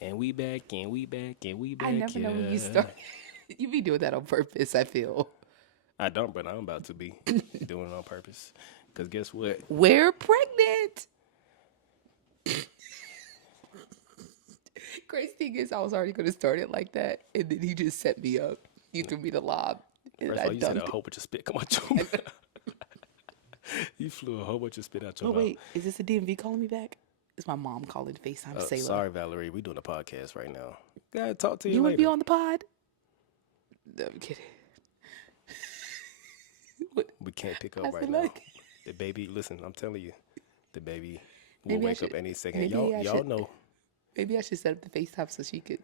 And we back, and we back, and we back. I never know when you start. You be doing that on purpose, I feel. I don't, but I'm about to be doing it on purpose. Because guess what? We're pregnant. Crazy thing is, I was already going to start it like that, and then he just set me up. You threw me the lob, and First I of all, you said a dunked it. whole bunch of spit come out your mouth. You flew a whole bunch of spit out your Oh mouth. wait, is this the DMV calling me back? It's my mom calling to FaceTime Sailor. Sorry, Valerie. We doing a podcast right now. Gotta talk to you You want later. to be on the pod? No, I'm kidding. We can't pick I up right feel now. like- The baby, listen, I'm telling you, the baby will Maybe I wake up should- any second. maybe Y'all, I y'all should- know. Maybe I should set up the FaceTime so she could.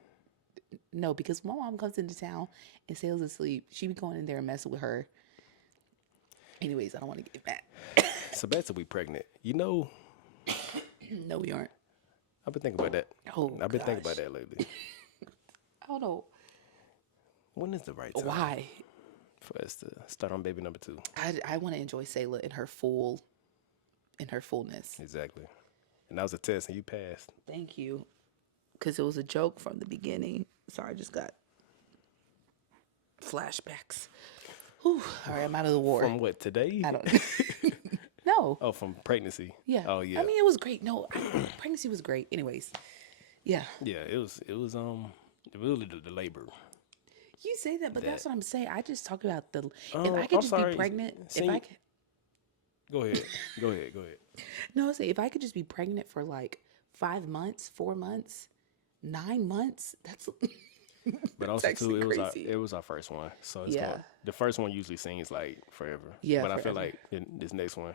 No, because my mom comes into town and Sail's asleep. She be going in there and messing with her. Anyways, I don't want to get mad. So back to we pregnant. You know, No, we aren't. I've been thinking about that. Oh, I've been thinking gosh. about that lately. I don't know When is the right time why. for us to start on baby number 2? I want to enjoy Sayla in her fullness. Exactly. And that was a test, and you passed. Thank you, because it was a joke from the beginning. Sorry, I just got flashbacks. Whew. All right, I'm out of the war. From what, today? I don't. No. Oh, from pregnancy. Yeah. Oh, yeah. I mean, it was great. No, pregnancy was great. Anyways, yeah. Yeah, it was really the labor. You say that, but that's what I'm saying. I just talk about the. If Oh, I could I'm just sorry. be pregnant, See, if I could, Go ahead. Go ahead. no, I say if I could just be pregnant for like 5 months, 4 months, 9 months. That's. But also That's too, actually crazy. it was our first one, so it's Yeah. the first one usually seems like forever. Yeah, but I feel forever. like this next one,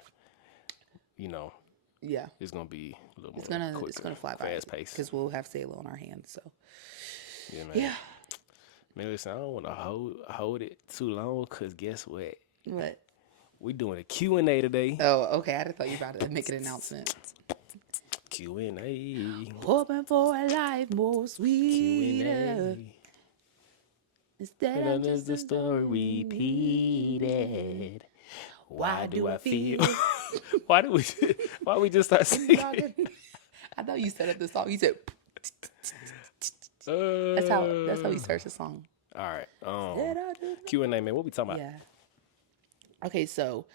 Yeah, it's gonna be a little more it's gonna fly by fast paced. because we'll have Sayla on our hands. So Yeah, man. yeah. Man, listen, I don't want to hold it too long, cause guess what? What? We doing a Q&A today. Oh, okay. I thought you were about to make an announcement. Q&A. Hoping for a life more sweeter. Q&A. Instead of just the story repeated. Why do I feel? Why we just start singing? I thought you set up the song. You said Uh, that's how he starts the song. All right. Q&A, man. What we talking about? Yeah. Okay, so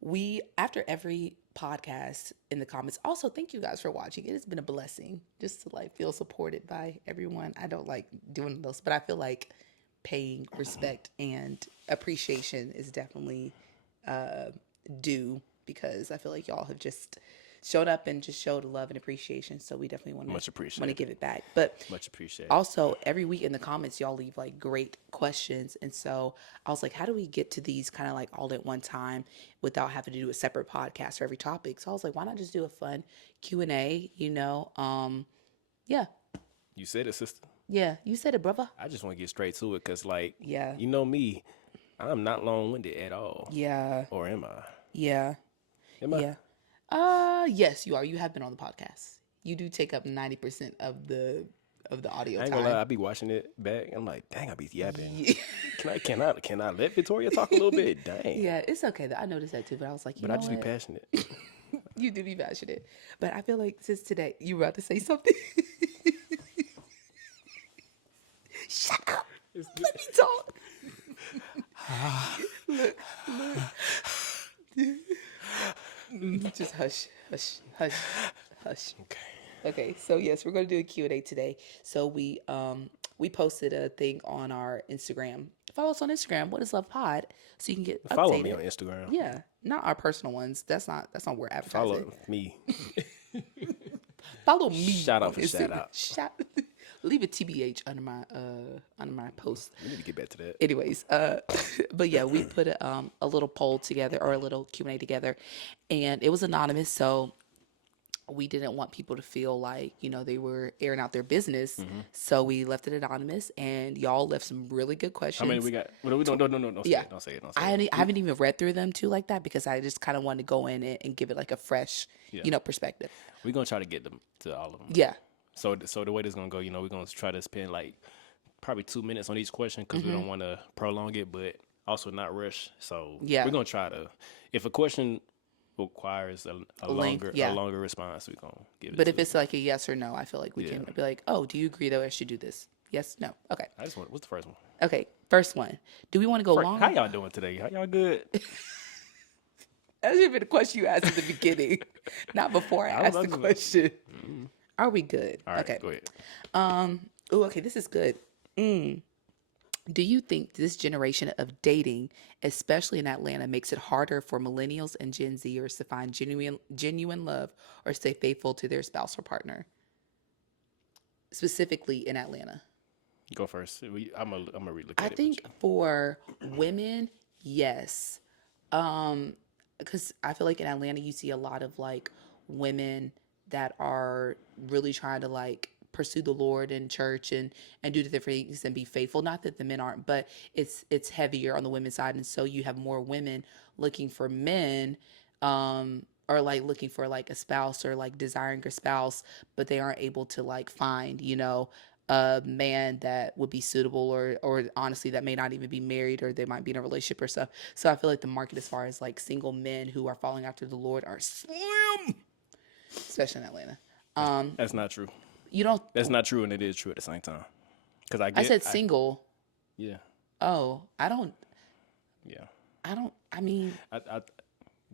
we after every podcast in the comments. Also, thank you guys for watching. It has been a blessing just to like feel supported by everyone. I don't like doing those, but I feel like paying respect and appreciation is definitely due because I feel like y'all have just showed up and just showed love and appreciation. So we definitely want Much to appreciated. give it back. But Much appreciated. also every week in the comments y'all leave like great questions, and so I was like, how do we get to these kind of like all at one time without having to do a separate podcast for every topic? So I was like, why not just do a fun Q&A, yeah You said it, sister. you said it, brother. I just want to get straight to it because, like, Yeah. you know me, I'm not long-winded at all. Yeah. Or am I? Yeah. Am I? Yeah. Yes, you are. You have been on the podcast. You do take up 90% of the audio I ain't time. gonna lie, I be watching it back. I'm like, dang, I be yapping. Yeah. Can I let Victoria talk a little bit? Dang. Yeah, it's okay though. I noticed that too, but I was like, But I just be passionate. You do be passionate. But I feel like since today, you were about to say something. Shut up. Let me talk. Look. Just hush. Okay, so yes, we're going to do a Q&A today. So we posted a thing on our Instagram. Follow us on Instagram. What is Love Pod? So you can get Follow updated. me on Instagram. Yeah, not our personal ones. That's not where advertising. Follow me. Follow me. Shout out on for shout out. Leave a TBH under my post. We need to get back to that. Anyways, but yeah, we put a little poll together or a little Q&A together, and it was anonymous, so we didn't want people to feel like they were airing out their business. Mm-hmm. So we left it anonymous, and y'all left some really good questions. How many we got? No, don't say Yeah. it. Don't say it. I haven't even read through them too like that because I just kind of wanted to go in and give it like a fresh, perspective. We're gonna try to get them to all of them. Yeah. So the way this gonna go, we're gonna try to spend like probably 2 minutes on each question because we don't want to prolong it, but also not rush. So Yeah. we're gonna try to. If a question requires a Length, longer yeah. response, we're gonna give it But to if it. it's like a yes or no, I feel like we Yeah. can be like, oh, do you agree that I should do this? Yes, no. Okay. I just want. What's the first one? Okay. First one. Do we want to go long How or y'all doing today? How y'all good? that should have been a question you asked at the beginning, not before I I don't asked know. the question. Are we good? All right, Okay. go ahead. Oh, okay. This is good. Do you think this generation of dating, especially in Atlanta, makes it harder for millennials and Gen Zers to find genuine love or stay faithful to their spouse or partner? Specifically in Atlanta. Go first. I'm gonna relook I at it with think for women, yes. Because I feel like in Atlanta you see a lot of like women that are really trying to like pursue the Lord in church and do the different things and be faithful. Not that the men aren't, but it's heavier on the women's side, and so you have more women looking for men, or like looking for like a spouse or like desiring a spouse, but they aren't able to like find, a man that would be suitable, or honestly that may not even be married, or they might be in a relationship or stuff. So I feel like the market as far as like single men who are following after the Lord are slim, especially in Atlanta. you. That's not true. You don't. That's not true, and it is true at the same time. Because I said single. yeah, Oh, I don't. yeah. I don't. I mean, I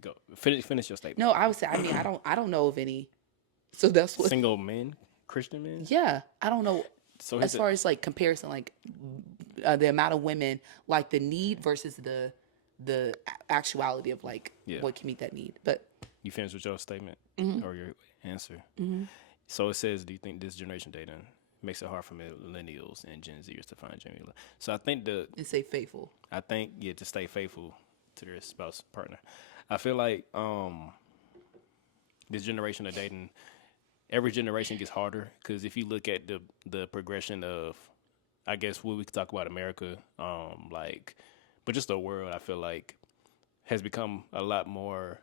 go finish your statement. no. I would say. I mean, I don't know of any. So that's what. Single men, Christian men. Yeah, I don't know. So As far as like comparison, like the amount of women, like the need versus the actuality of like Yeah. what can meet that need. But you finished with your statement or your answer. Mm-hmm. So it says, do you think this generation dating makes it hard for millennials and Gen Zers to find genuine love? So I think and say faithful. to stay faithful to their spouse partner. I feel like this generation of dating, every generation gets harder because if you look at the progression of, I guess what we could talk about America, but just the world, I feel like has become a lot more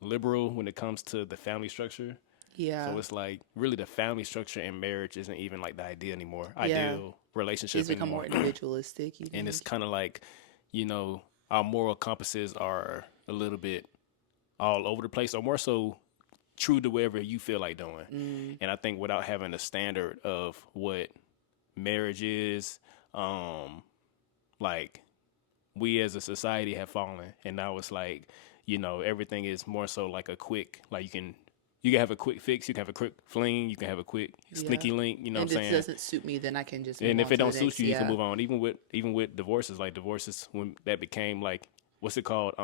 liberal when it comes to the family structure. Yeah. So it's like really the family structure in marriage isn't even like the idea anymore. Yeah. Ideal relationship It's become anymore. more individualistic. And it's kind of like, our moral compasses are a little bit all over the place, or more so true to whatever you feel like doing. And I think without having a standard of what marriage is, like we as a society have fallen, and now it's like, everything is more so like a quick, like you can have a quick fix, you can have a quick fling, you can have a quick sneaky link, you know what I'm saying? If it doesn't suit me, then I can just and if it don't suit next, you, you can move on. Even with divorces, like divorces when that became like, what's it called?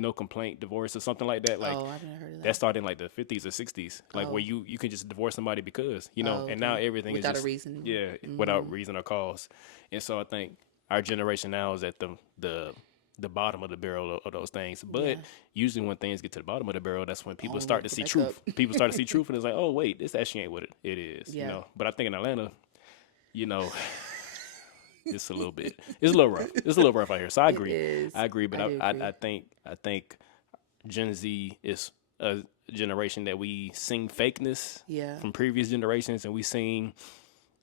No complaint divorce or something like that. Like oh, I've never heard of that. that started in like the 50s or 60s, like where you can just divorce somebody because, and now everything without is just, a reason. Yeah, without reason or cause. And so I think our generation now is at the bottom of the barrel of those things. But usually when things get to the bottom of the barrel, that's when people start to see truth. People start to see truth, and it's like, oh wait, this actually ain't what it is. Yeah. But I think in Atlanta, it's a little bit, it's a little rough. It's a little rough out here. So I agree. I agree. But I think Gen Z is a generation that we sing fakeness from previous generations, and we sing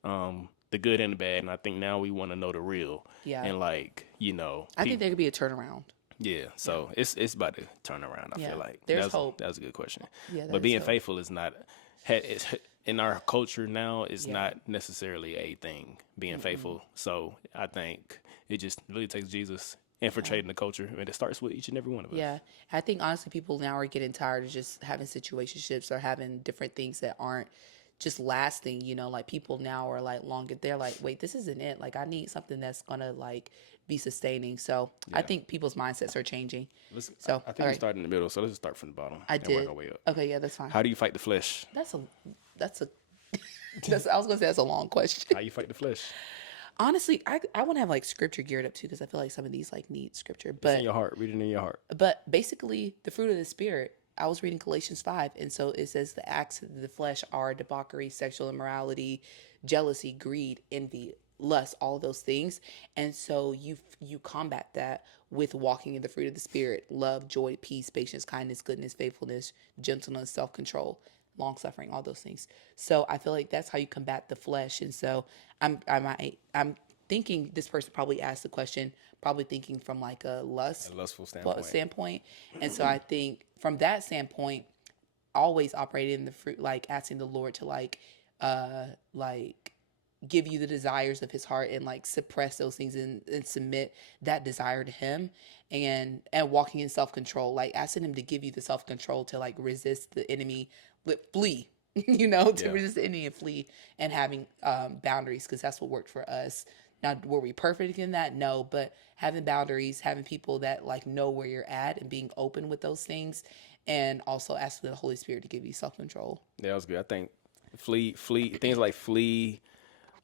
the good and the bad. And I think now we want to know the real. Yeah. And like, I think there could be a turnaround. Yeah. So it's about to turn around. I feel like there's hope. That was a good question. Yeah. But being faithful is not. It's, in our culture now, is not necessarily a thing. Being faithful. So I think it just really takes Jesus infiltrating the culture, and it starts with each and every one of us. Yeah, I think honestly, people now are getting tired of just having situationships or having different things that aren't just lasting. Like people now are like they're like, wait, this isn't it. Like I need something that's gonna like be sustaining. So I think people's mindsets are changing. I think we start in the middle, so let's just start from the bottom. I did. Work our way up. Okay, yeah, that's fine. How do you fight the flesh? I was gonna say that's a long question. How you fight the flesh? Honestly, I want to have like scripture geared up too, because I feel like some of these like need scripture. But it's in your heart, read it in your heart. But basically, the fruit of the spirit. I was reading Galatians 5, and so it says the acts of the flesh are debauchery, sexual immorality, jealousy, greed, envy, lust, all those things. And so you combat that with walking in the fruit of the spirit: love, joy, peace, patience, kindness, goodness, faithfulness, gentleness, self-control, long suffering, all those things. So I feel like that's how you combat the flesh. And so I'm thinking this person probably asked the question, probably thinking from like a lustful standpoint. And so I think from that standpoint, always operating in the fruit, like asking the Lord to like give you the desires of his heart and like suppress those things and submit that desire to him, and walking in self-control, like asking him to give you the self-control to like resist the enemy, flee, to resist the enemy and flee, and having boundaries, because that's what worked for us. Now, were we perfect in that? No, but having boundaries, having people that like know where you're at and being open with those things, and also asking the Holy Spirit to give you self-control. Yeah, that was good. I think flee things like flee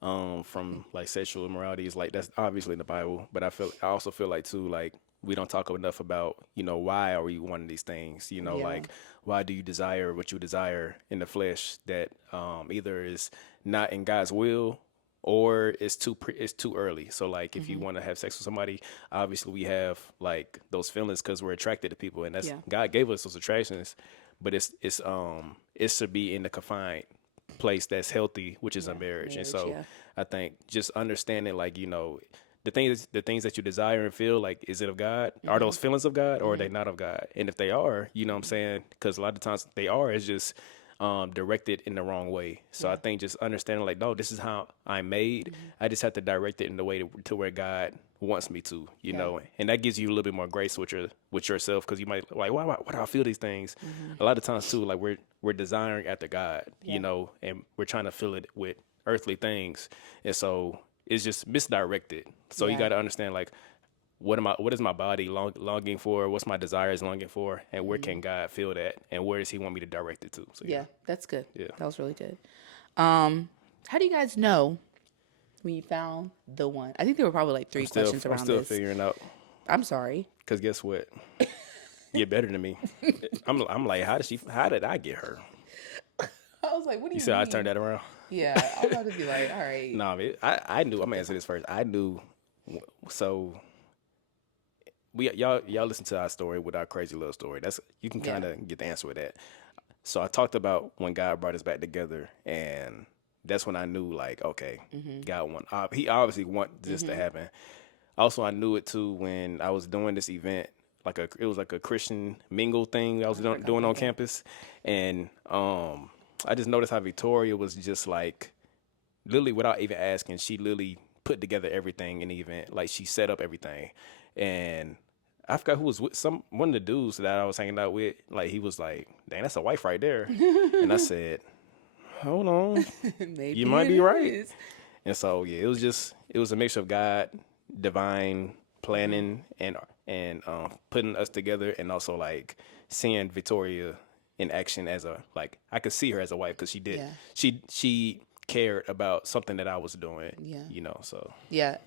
from like sexual immorality is like, that's obviously in the Bible, but I also feel like too, like we don't talk enough about, why are we wanting these things, like why do you desire what you desire in the flesh that either is not in God's will, or it's too early. So like if you want to have sex with somebody, obviously we have like those feelings because we're attracted to people, and that's God gave us those attractions, but it should be in the confined place that's healthy, which is a marriage. And so I think just understanding, like, the things that you desire and feel, like, is it of God? Are those feelings of God, or are they not of God? And if they are, what I'm saying, because a lot of times they are, it's just directed in the wrong way. So I think just understanding, like, no, this is how I'm made. I just have to direct it in the way to where God wants me to, know, and that gives you a little bit more grace with yourself, because you might like, why do I feel these things? A lot of times too, like we're desiring after God, and we're trying to fill it with earthly things, and so it's just misdirected. So you got to understand, like, what is my body longing for? What's my desires longing for? And where can God feel that? And where does he want me to direct it to? So That's good. Yeah. That was really good. How do you guys know when you found the one? I think there were probably like three questions around this. I'm still figuring out. I'm sorry. Because guess what? You're better than me. I'm like, how did I get her? I was like, what do you said mean? I turned that around? Yeah, I'm about to be like, all right. No, I knew. I'm gonna answer this first. I knew. So y'all listen to our story with our crazy little story. That's, you can kind of get the answer with that. So I talked about when God brought us back together, and that's when I knew, like, okay, God he obviously want this to happen. Also, I knew it too when I was doing this event, it was like a Christian mingle thing I was doing on campus, and I just noticed how Victoria was just like, literally without even asking, she literally put together everything in the event. Like, she set up everything, and I forgot who was with one of the dudes that I was hanging out with. Like, he was like, "Dang, that's a wife right there," and I said, "Hold on, Maybe you might be right." is. And so it was a mixture of God, divine planning, and putting us together, and also like seeing Victoria in action as I could see her as a wife, because she cared about something that I was doing. So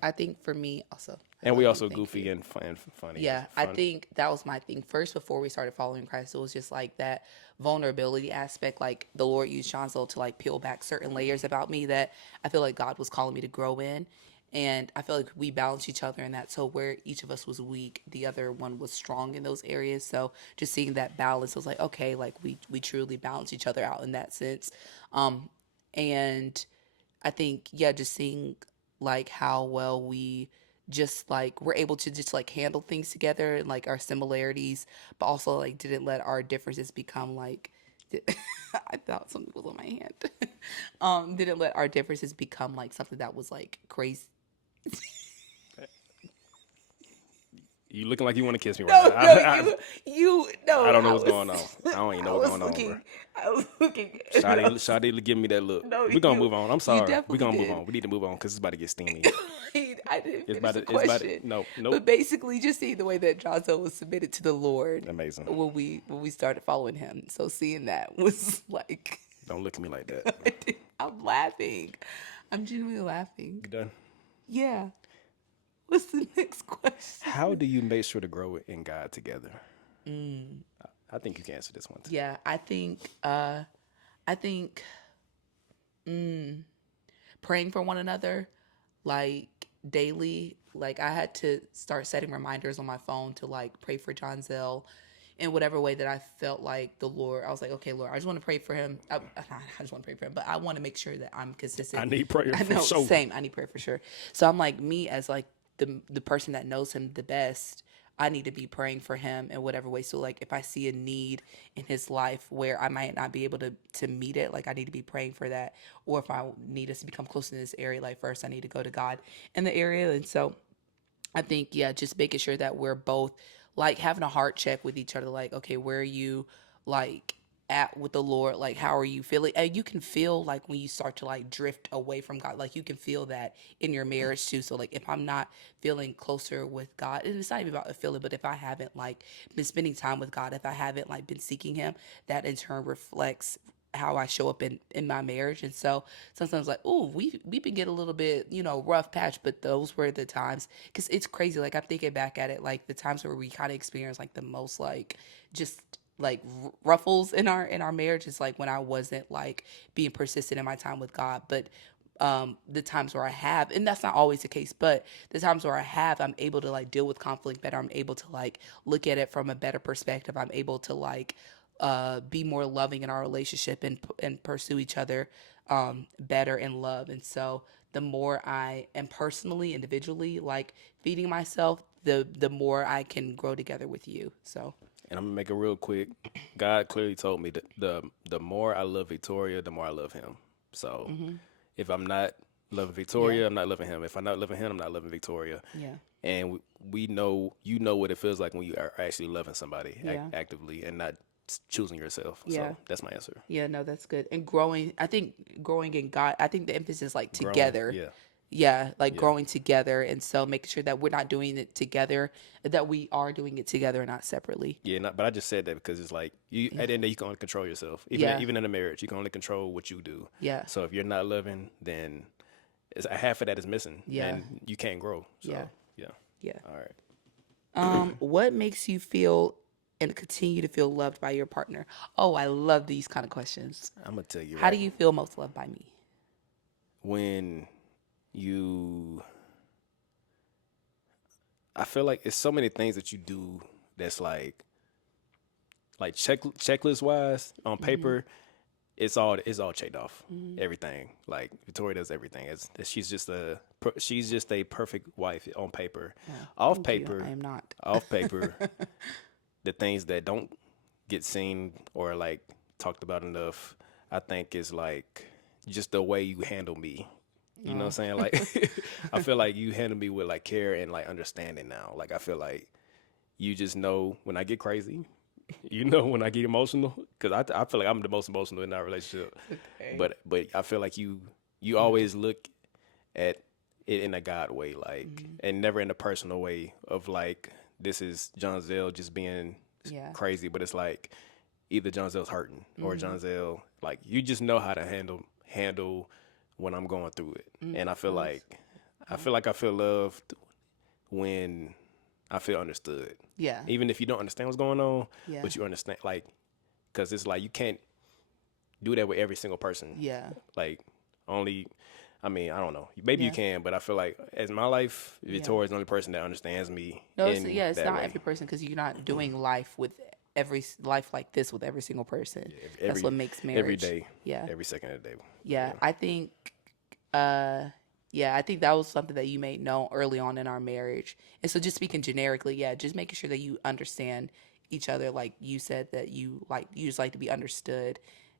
I think for me also, and we also goofy and funny. Yeah, I think that was my thing first before we started following Christ. It was just like that vulnerability aspect. Like, the Lord used Chanzel to like peel back certain layers about me that I feel like God was calling me to grow in. And I feel like we balance each other in that. So where each of us was weak, the other one was strong in those areas. So just seeing that balance, I was like, okay, like we truly balance each other out in that sense. And I think, just seeing like how well we just like we're able to just like handle things together, and like our similarities, but also like didn't let our differences become like I thought something was on my hand. Didn't let our differences become like something that was like crazy. You looking like you want to kiss me right now. No, I don't know what's going on. I don't even know what's going on, bro. I was looking. Shawty, give me that look. No, We're going to move on. I'm sorry. We're going to move did. on. We need to move on because it's about to get steamy. I didn't finish the question. No. But basically, just seeing the way that Johnson was submitted to the Lord. Amazing. When we started following him. So seeing that was like... Don't look at me like that. I'm laughing. I'm genuinely laughing. You done? Yeah. What's the next question? How do you make sure to grow in God together? I think you can answer this one too. Yeah, I think praying for one another, like daily. Like, I had to start setting reminders on my phone to like pray for John Zell, in whatever way that I felt like the Lord, I was like, okay, Lord, I just want to pray for him. I just want to pray for him, but I want to make sure that I'm consistent. I need prayer I for know, sure. same. I need prayer for sure. So I'm like, me as like the person that knows him the best, I need to be praying for him in whatever way. So like if I see a need in his life where I might not be able to meet it, like I need to be praying for that. Or if I need us to become close in this area, like first I need to go to God in the area. And so I think, yeah, just making sure that we're both like having a heart check with each other. Like, okay, where are you like at with the Lord? Like, how are you feeling? And you can feel like when you start to like drift away from God, like you can feel that in your marriage too. So like if I'm not feeling closer with God, and it's not even about a feeling, but if I haven't like been spending time with God, if I haven't like been seeking him, that in turn reflects how I show up in my marriage. And so sometimes like, oh, we been get a little bit, rough patch, but those were the times, because it's crazy. Like I'm thinking back at it, like the times where we kind of experienced like the most like just like ruffles in our marriage is like when I wasn't like being persistent in my time with God. But the times where I have, and that's not always the case, but the times where I have, I'm able to like deal with conflict better. I'm able to like look at it from a better perspective. I'm able to like be more loving in our relationship and pursue each other better in love. And so the more I am personally, individually like feeding myself, the more I can grow together with you. So And I'm gonna make it real quick. God clearly told me that the more I love Victoria, the more I love him. So if I'm not loving Victoria, yeah, I'm not loving him. If I'm not loving him, I'm not loving Victoria. yeah, And we know, what it feels like when you are actually loving somebody yeah, actively and not choosing yourself. yeah. So that's my answer. Yeah, no, that's good. And growing, I think growing in God, I think the emphasis like Growing, together. yeah, Yeah, like yeah, growing together. And so making sure that we're not doing it together, that we are doing it together and not separately. yeah. Not, but I just said that because it's like you Yeah. at the end of the day, you can only control yourself. Yeah. Even in a marriage, you can only control what you do. Yeah. So if you're not loving, then it's half of that is missing, Yeah. and you can't grow. So Yeah. yeah. Yeah. All right. What makes you feel and continue to feel loved by your partner? Oh, I love these kind of questions. I'm gonna tell you How do right you feel most loved by me? when you. I feel like it's so many things that you do that's like checklist wise on paper. It's all checked off. Everything, like Victoria does everything. She's just a perfect wife on paper. Off Thank you. paper, I am not. off paper, the things that don't get seen or like talked about enough, I think is like just the way you handle me. You know what I'm saying? Like I feel like you handle me with like care and like understanding now. Like I feel like you just know when I get crazy. You know when I get emotional, because I feel like I'm the most emotional in our relationship. Okay. But I feel like you always look at it in a God way, like, and never in a personal way of like this is John Zell just being Yeah. crazy, but it's like either John Zell's hurting or John Zell, like you just know how to handle when I'm going through it, and I feel like I feel loved when I feel understood. Yeah. Even if you don't understand what's going on, Yeah. but you understand, like, because it's like you can't do that with every single person. Yeah. Like, only, I mean, I don't know. Maybe you can, but I feel like as my life, Victoria's the only person that understands me. No, it's not way. every person, because you're not doing life with life like this with every single person. That's what makes marriage. Every day. Yeah. Every second of the day. Yeah. I think I think that was something that you made known early on in our marriage. And so just speaking generically, yeah, just making sure that you understand each other. Like you said that you just like to be understood.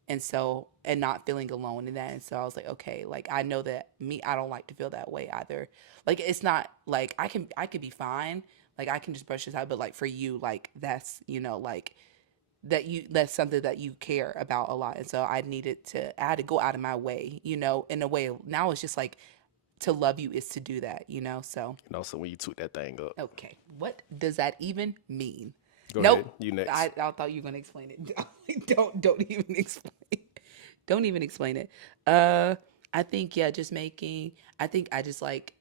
And so, and not feeling alone in that. And so I was like, okay, like I know that I don't like to feel that way either. Like it's not like I could be fine. Like I can just brush it aside, but like for you, like that's, like that's something that you care about a lot. And so I had to go out of my way, in a way. Now it's just like to love you is to do that, so. And also when you toot that thing up. Okay. What does that even mean? Go Nope. ahead. You next. I thought you were gonna explain it. Don't even explain it. Don't even explain it. I think I think I just like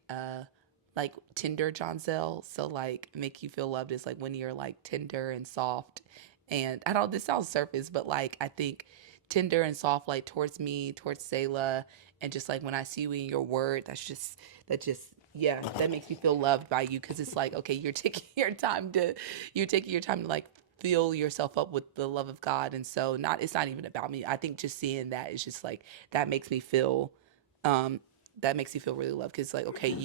tender John Zell. So like make you feel loved is like when you're like tender and soft. And I don't, this sounds surface, but like I think tender and soft like towards me, towards Selah, and just like when I see you in your word, that just that makes me feel loved by you, because it's like, okay, you're taking your time to like fill yourself up with the love of God. And so it's not even about me. I think just seeing that is just like, that makes me feel, really loved. Cause like, okay,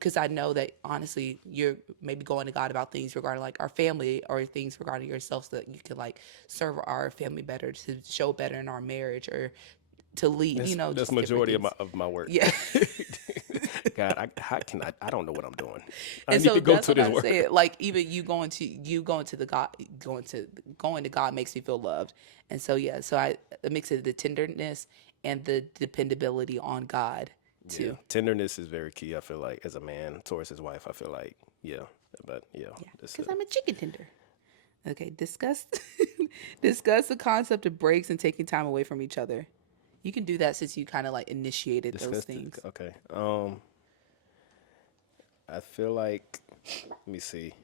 cause I know that honestly, you're maybe going to God about things regarding like our family or things regarding yourself so that you can like serve our family better, to show better in our marriage, or to lead, that's just majority different of my work. Yeah. God, I don't know what I'm doing. I And need so to go that's to what this I'm work. saying. Like, even going to God makes me feel loved. And so, yeah, so a mix of the tenderness and the dependability on God too. Yeah, tenderness is very key. I feel like as a man towards his wife, I feel like, but Yeah, because I'm a chicken tender. Okay, discuss discuss the concept of breaks and taking time away from each other. You can do that since you kind of like initiated those things. Okay. I feel like, let me see,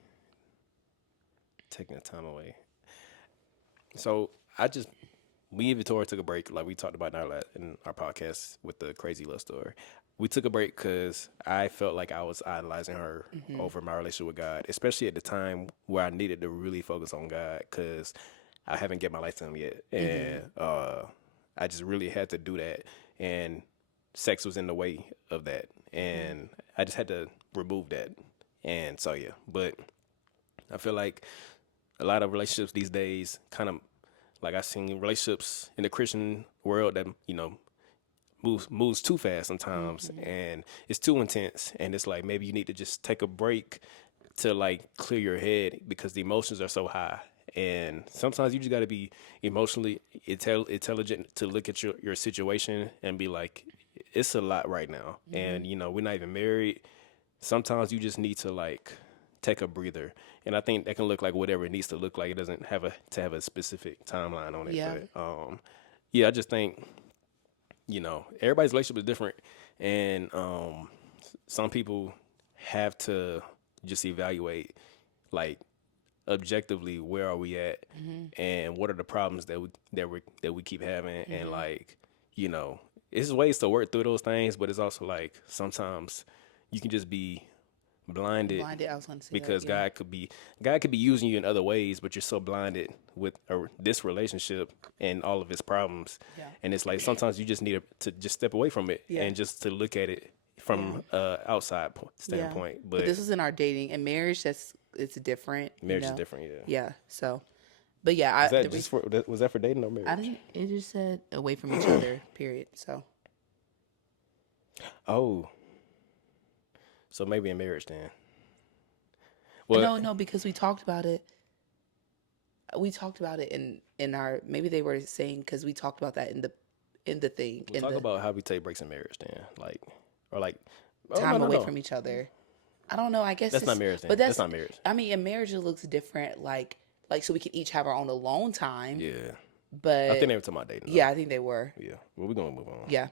taking the time away. So me and Victoria took a break, like we talked about in our podcast with the crazy love story. We took a break because I felt like I was idolizing her over my relationship with God, especially at the time where I needed to really focus on God because I haven't given my life to Him yet, and I just really had to do that, and sex was in the way of that, and I just had to remove that, and so yeah. But I feel like a lot of relationships these days kind of, like, I've seen relationships in the Christian world that, moves too fast sometimes, and it's too intense, and it's like maybe you need to just take a break to like clear your head because the emotions are so high, and sometimes you just got to be emotionally intelligent to look at your situation and be like, it's a lot right now, and we're not even married. Sometimes you just need to like take a breather, and I think that can look like whatever it needs to look like. It doesn't have to have a specific timeline on it. Yeah. But I just think everybody's relationship is different, and some people have to just evaluate, like, objectively, where are we at, and what are the problems that we keep having, and like, it's ways to work through those things, but it's also like sometimes you can just be blinded. I was going to say because that, yeah. God could be using you in other ways, but you're so blinded with this relationship and all of its problems. Yeah. And it's like sometimes you just need to just step away from it and just to look at it from outside standpoint. Yeah. But this is in our dating and marriage. It's different. Marriage is different. Yeah. Yeah. So, but yeah, was that for dating or marriage? I think it just said away from each other. Period. So. Oh. So maybe in marriage then. Well, no, because we talked about it. We talked about it in our, maybe they were saying, because we talked about that in the thing. We'll talk about how we take breaks in marriage then, time away from each other. I don't know. I guess that's not marriage then. But that's not marriage. I mean, in marriage it looks different. Like so we can each have our own alone time. Yeah. But I think they were talking about dating. Yeah, I think they were. Yeah. Well, we're gonna move on. Yeah.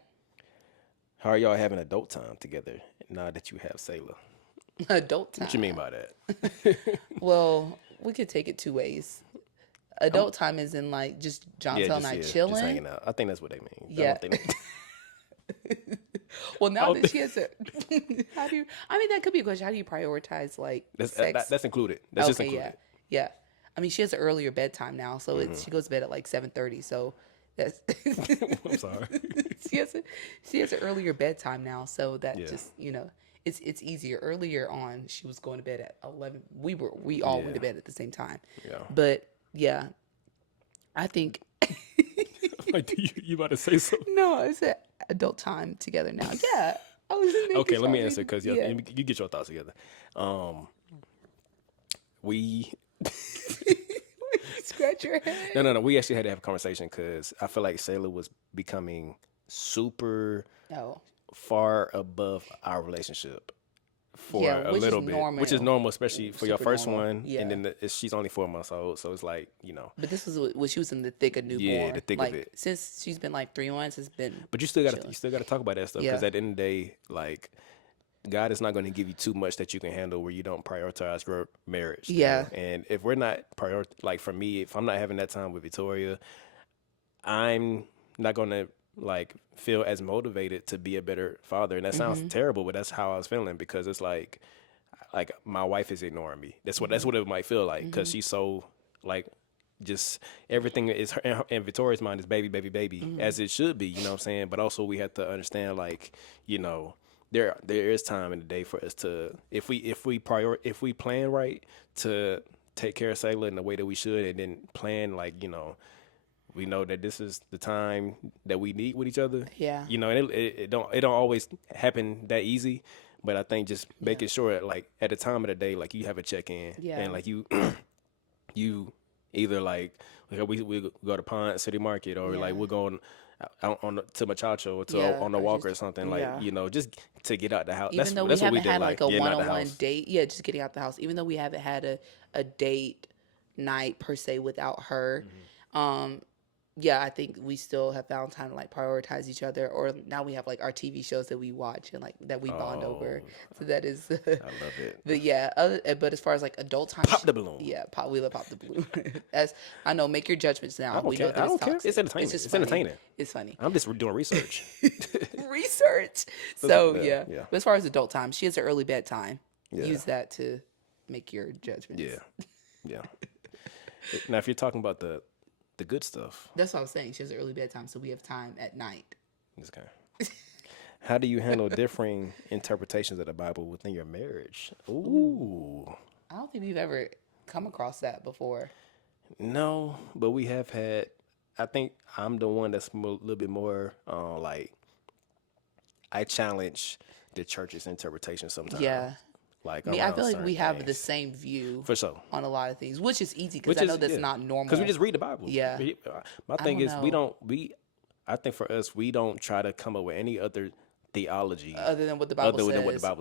How are y'all having adult time together now that you have Sailor? Adult time. What you mean by that? Well, we could take it two ways. Adult time is in like just Jontel and I chilling. Just hanging out. I think that's what they mean. Yeah. Well, now that she has a, how do you? I mean, that could be a question. How do you prioritize like sex? That's included. That's just included. Yeah. I mean, she has an earlier bedtime now, so she goes to bed at like 7:30. So that's. I'm sorry. She has an earlier bedtime now, so that just it's easier. Earlier on, she was going to bed at 11. We all went to bed at the same time. Yeah. But yeah, I think. Like, you about to say something? No, I said adult time together now. Yeah. I was okay, let me answer because you get your thoughts together. We scratch your head. No. We actually had to have a conversation because I feel like Sailor was becoming super far above our relationship for a little bit, which is normal, especially for your first one. Yeah. And then she's only 4 months old, so it's like But this is when she was in the thick of newborn. Yeah, the thick of it. Since she's been like 3 months, it's been. But you still got to talk about that stuff because at the end of the day, like, God is not going to give you too much that you can handle where you don't prioritize your marriage. Yeah. And if we're not like for me, if I'm not having that time with Victoria, I'm not going to like feel as motivated to be a better father. And that sounds terrible, but that's how I was feeling because it's like my wife is ignoring me. That's what it might feel like because she's so like just everything is in Victoria's mind is baby, baby, baby, as it should be. You know what I'm saying? But also we have to understand, like, you know, there is time in the day for us to, if we plan right to take care of Sayla in the way that we should, and then plan, like, you know, we know that this is the time that we meet with each other. Yeah. You know, and it don't always happen that easy. But I think just making sure, like, at the time of the day, like, you have a check in, and like you either like we go to Pond City Market, or like we're going out to Machacho, or to on the walk or something, like, you know, just to get out the house. Even though we haven't had like a one-on-one date, just getting out the house. Even though we haven't had a date night per se without her, I think we still have found time to like prioritize each other. Or now we have like our TV shows that we watch and like that we bond over. So that is, I love it. But but as far as like adult time, pop the balloon. Yeah, we love pop the balloon. As I know, make your judgments now. I don't care. It's entertainment. It's entertaining. It's funny. I'm just doing research. So yeah. But as far as adult time, she has an early bedtime. Yeah. Use that to make your judgments. Yeah. Now, if you're talking about the good stuff, that's what I'm saying. She has an early bedtime, so we have time at night. Okay. How do you handle differing interpretations of the Bible within your marriage? Ooh. I don't think we've ever come across that before. No, but we have had. I think I'm the one that's a little bit more like, I challenge the church's interpretation sometimes. Yeah. Like, I feel like we have the same view for sure on a lot of things, which is easy because I know that's not normal. Because we just read the Bible. Yeah. My thing is, I think for us, we don't try to come up with any other theology other than what the Bible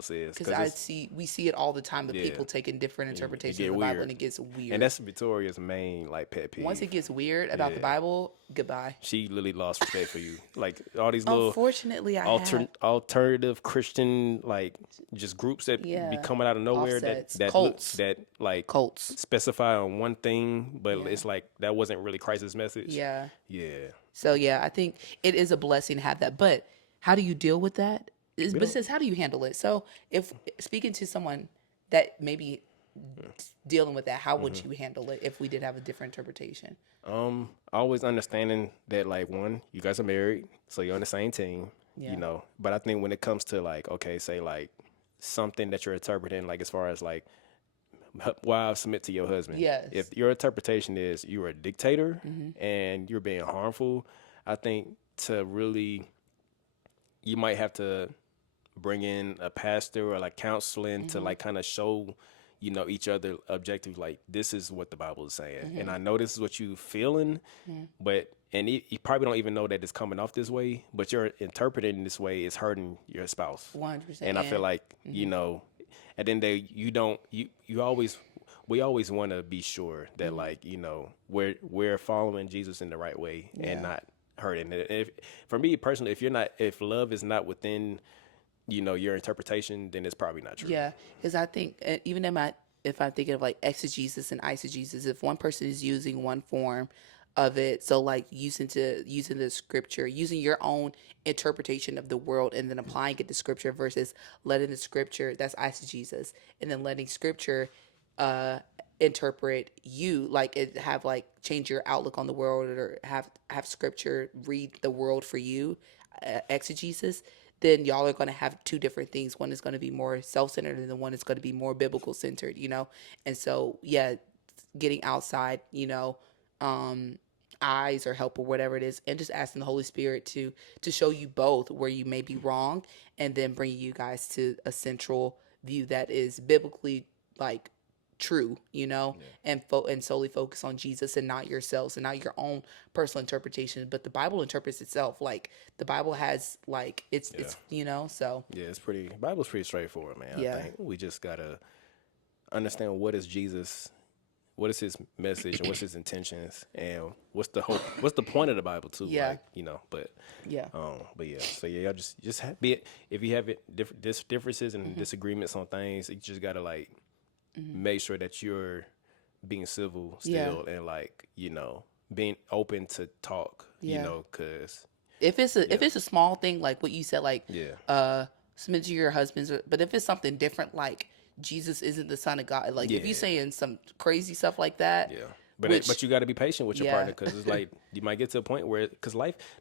says. Because we see it all the time. People taking different interpretations of the Bible, and it gets weird. And that's Victoria's main like pet peeve. Once it gets weird about the Bible, goodbye. She literally lost respect for you. Like all these little, unfortunately, alternative Christian like just groups that be coming out of nowhere. Offsets. that cults. That like cults specify on one thing, but it's like that wasn't really Christ's message. Yeah. So I think it is a blessing to have that, but how do you deal with that? But it says, how do you handle it? So if speaking to someone that maybe dealing with that, how would you handle it if we did have a different interpretation? Always understanding that, like, one, you guys are married, so you're on the same team, you know. But I think when it comes to like, okay, say like something that you're interpreting, like as far as like, wives submit to your husband. Yes. If your interpretation is you're a dictator and you're being harmful, I think to really, you might have to bring in a pastor or like counseling to like kind of show, you know, each other objective, like, this is what the Bible is saying. And I know this is what you feeling, but, and you probably don't even know that it's coming off this way, but you're interpreting this way is hurting your spouse. 100%. And I feel like, you know, at the end of the day, we always want to be sure that like, you know, we're following Jesus in the right way and not hurting it. If, for me personally, if love is not within, you know, your interpretation, then it's probably not true. Yeah, because I think even if I'm thinking of like exegesis and eisegesis, if one person is using one form of it, so like using the scripture, using your own interpretation of the world and then applying it to scripture versus letting the scripture, that's eisegesis, and then letting scripture interpret you, like it have like change your outlook on the world, or have scripture read the world for you, exegesis, then y'all are going to have two different things. One is going to be more self-centered and the one is going to be more biblical centered, you know? And so, getting outside, you know, eyes or help or whatever it is, and just asking the Holy Spirit to show you both where you may be wrong, and then bringing you guys to a central view that is biblically like true, you know, and solely focus on Jesus and not yourselves and not your own personal interpretation, but the Bible interprets itself. Like the Bible has like it's you know, so Bible's pretty straightforward, man. I think we just gotta understand what is Jesus, what is his message, and what's his intentions, and what's the hope, what's the point of the Bible too, like, you know. But so y'all just be it. If you have differences and disagreements on things, you just gotta like make sure that you're being civil still, and like, you know, being open to talk, you know, because if it's a small thing like what you said, like submit to your husbands, but if it's something different, like Jesus isn't the Son of God, like if you're saying some crazy stuff like that, But you got to be patient with your partner, because it's like you might get to a point where, because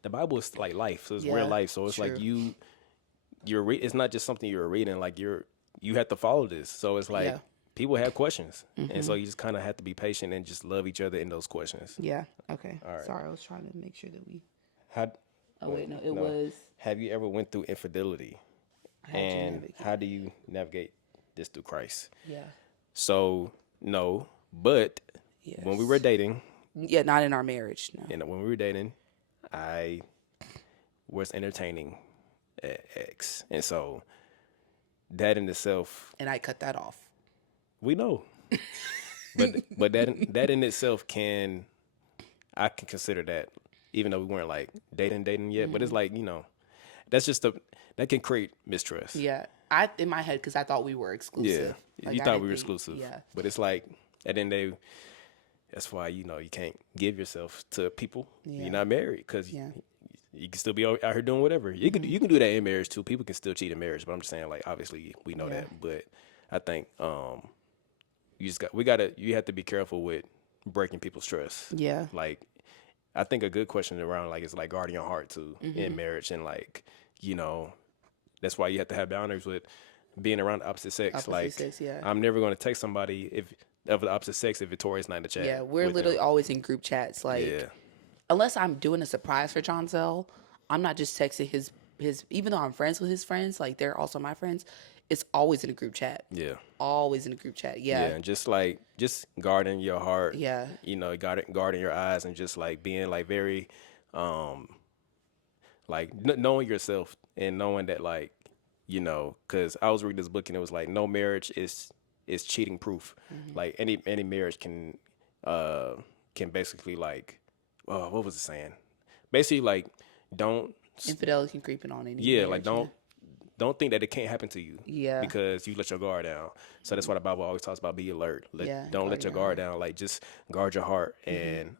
the Bible is like life, so it's real life. So it's like it's not just something you're reading. Like you have to follow this. So it's like people have questions, and so you just kind of have to be patient and just love each other in those questions. Yeah. Okay. All right. Sorry, I was trying to make sure that we. It was. Have you ever went through infidelity? And how do you navigate this through Christ? Yeah. So no, but when we were dating, not in our marriage. No. And when we were dating, I was entertaining an ex, and so that in itself. And I cut that off. We know, but that in itself I can consider that, even though we weren't like dating yet. But it's like, that's just that can create mistrust. Yeah, in my head, because I thought we were exclusive. Yeah, like, you thought we were exclusive. Yeah, but it's like at the end of the day, that's why you can't give yourself to people. Yeah. You're not married, because you can still be out here doing whatever. You can do that in marriage too. People can still cheat in marriage, but I'm just saying, like, obviously we know that. But I think you have to be careful with breaking people's trust. Yeah, like I think a good question around is like guarding your heart too in marriage, and like that's why you have to have boundaries with being around the opposite sex. I'm never going to text somebody of the opposite sex if Victoria's not in the chat. Yeah, we're literally always in group chats. Unless I'm doing a surprise for John Zell, I'm not just texting his. Even though I'm friends with his friends, like they're also my friends. It's always in a group chat. Yeah, always in a group chat. Yeah, and just guarding your heart. Yeah, guarding your eyes, and just like being like very, knowing yourself and knowing that because I was reading this book and it was like no marriage is cheating proof. Mm-hmm. Like any marriage can basically what was it saying? Basically don't infidelity can creep in on any. Yeah, marriage, don't think that it can't happen to you. Yeah, because you let your guard down. So that's why the Bible always talks about be alert. Don't let your guard down. Like just guard your heart and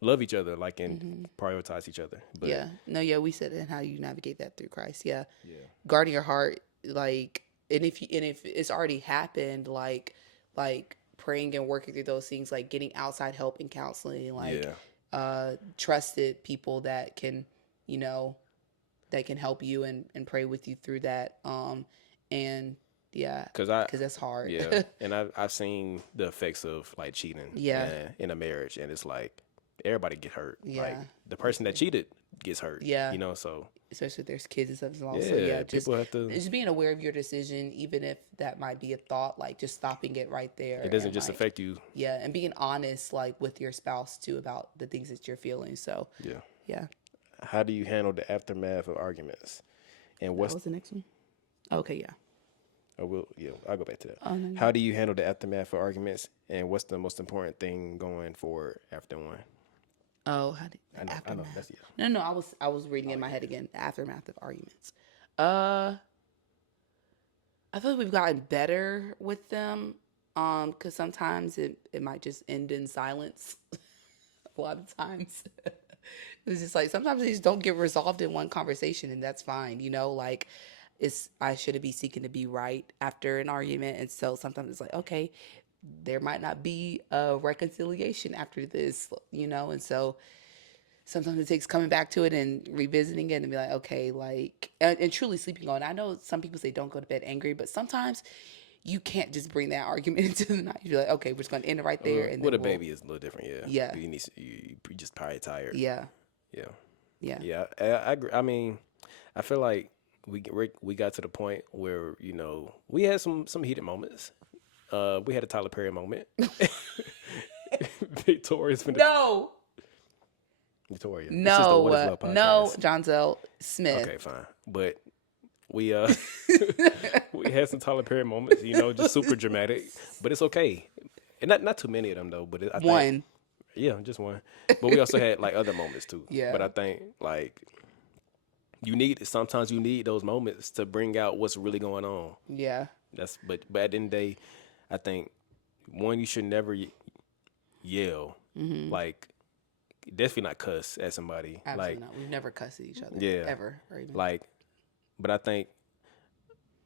love each other, and prioritize each other. But, we said and how you navigate that through Christ. Yeah, guarding your heart, and if it's already happened, like praying and working through those things, like getting outside help and counseling, trusted people that can help you and pray with you through that. Because that's hard. Yeah, and I've seen the effects of cheating. In a marriage, and it's like everybody get hurt. Yeah, like the person that cheated gets hurt. Yeah, so especially if there's kids and stuff as well. So people have to just being aware of your decision, even if that might be a thought, just stopping it right there. It doesn't just affect you. Yeah, and being honest with your spouse too about the things that you're feeling. So yeah. How do you handle the aftermath of arguments? And what was the next one? Okay, yeah. I'll go back to that. How do you handle the aftermath of arguments, and what's the most important thing going forward after one? Oh, aftermath. I know, No, I was reading in my head again. Aftermath of arguments. I feel like we've gotten better with them. Because sometimes it might just end in silence. A lot of times. It's just sometimes they just don't get resolved in one conversation, and that's fine. I shouldn't be seeking to be right after an argument, and so sometimes it's okay, there might not be a reconciliation after this, and so sometimes it takes coming back to it and revisiting it and be okay, and truly sleeping on it. I know some people say don't go to bed angry, but sometimes you can't just bring that argument into the night. You're okay, we're just going to end it right there. And with a baby is a little different, yeah. You just probably tired. Yeah. I agree. I mean, I feel like we got to the point where we had some heated moments. We had a Tyler Perry moment. Victoria's been Victoria. No, John Zell Smith. Okay, fine, but we we had some Tyler Perry moments. Just super dramatic, but it's okay. And not too many of them though. But I think one. Yeah, just one. But we also had other moments too. Yeah. But I think sometimes you need those moments to bring out what's really going on. Yeah. But at the end of the day, I think you should never yell. Mm-hmm. Definitely not cuss at somebody. Absolutely not. We've never cussed at each other. Yeah. Ever. Or even. But I think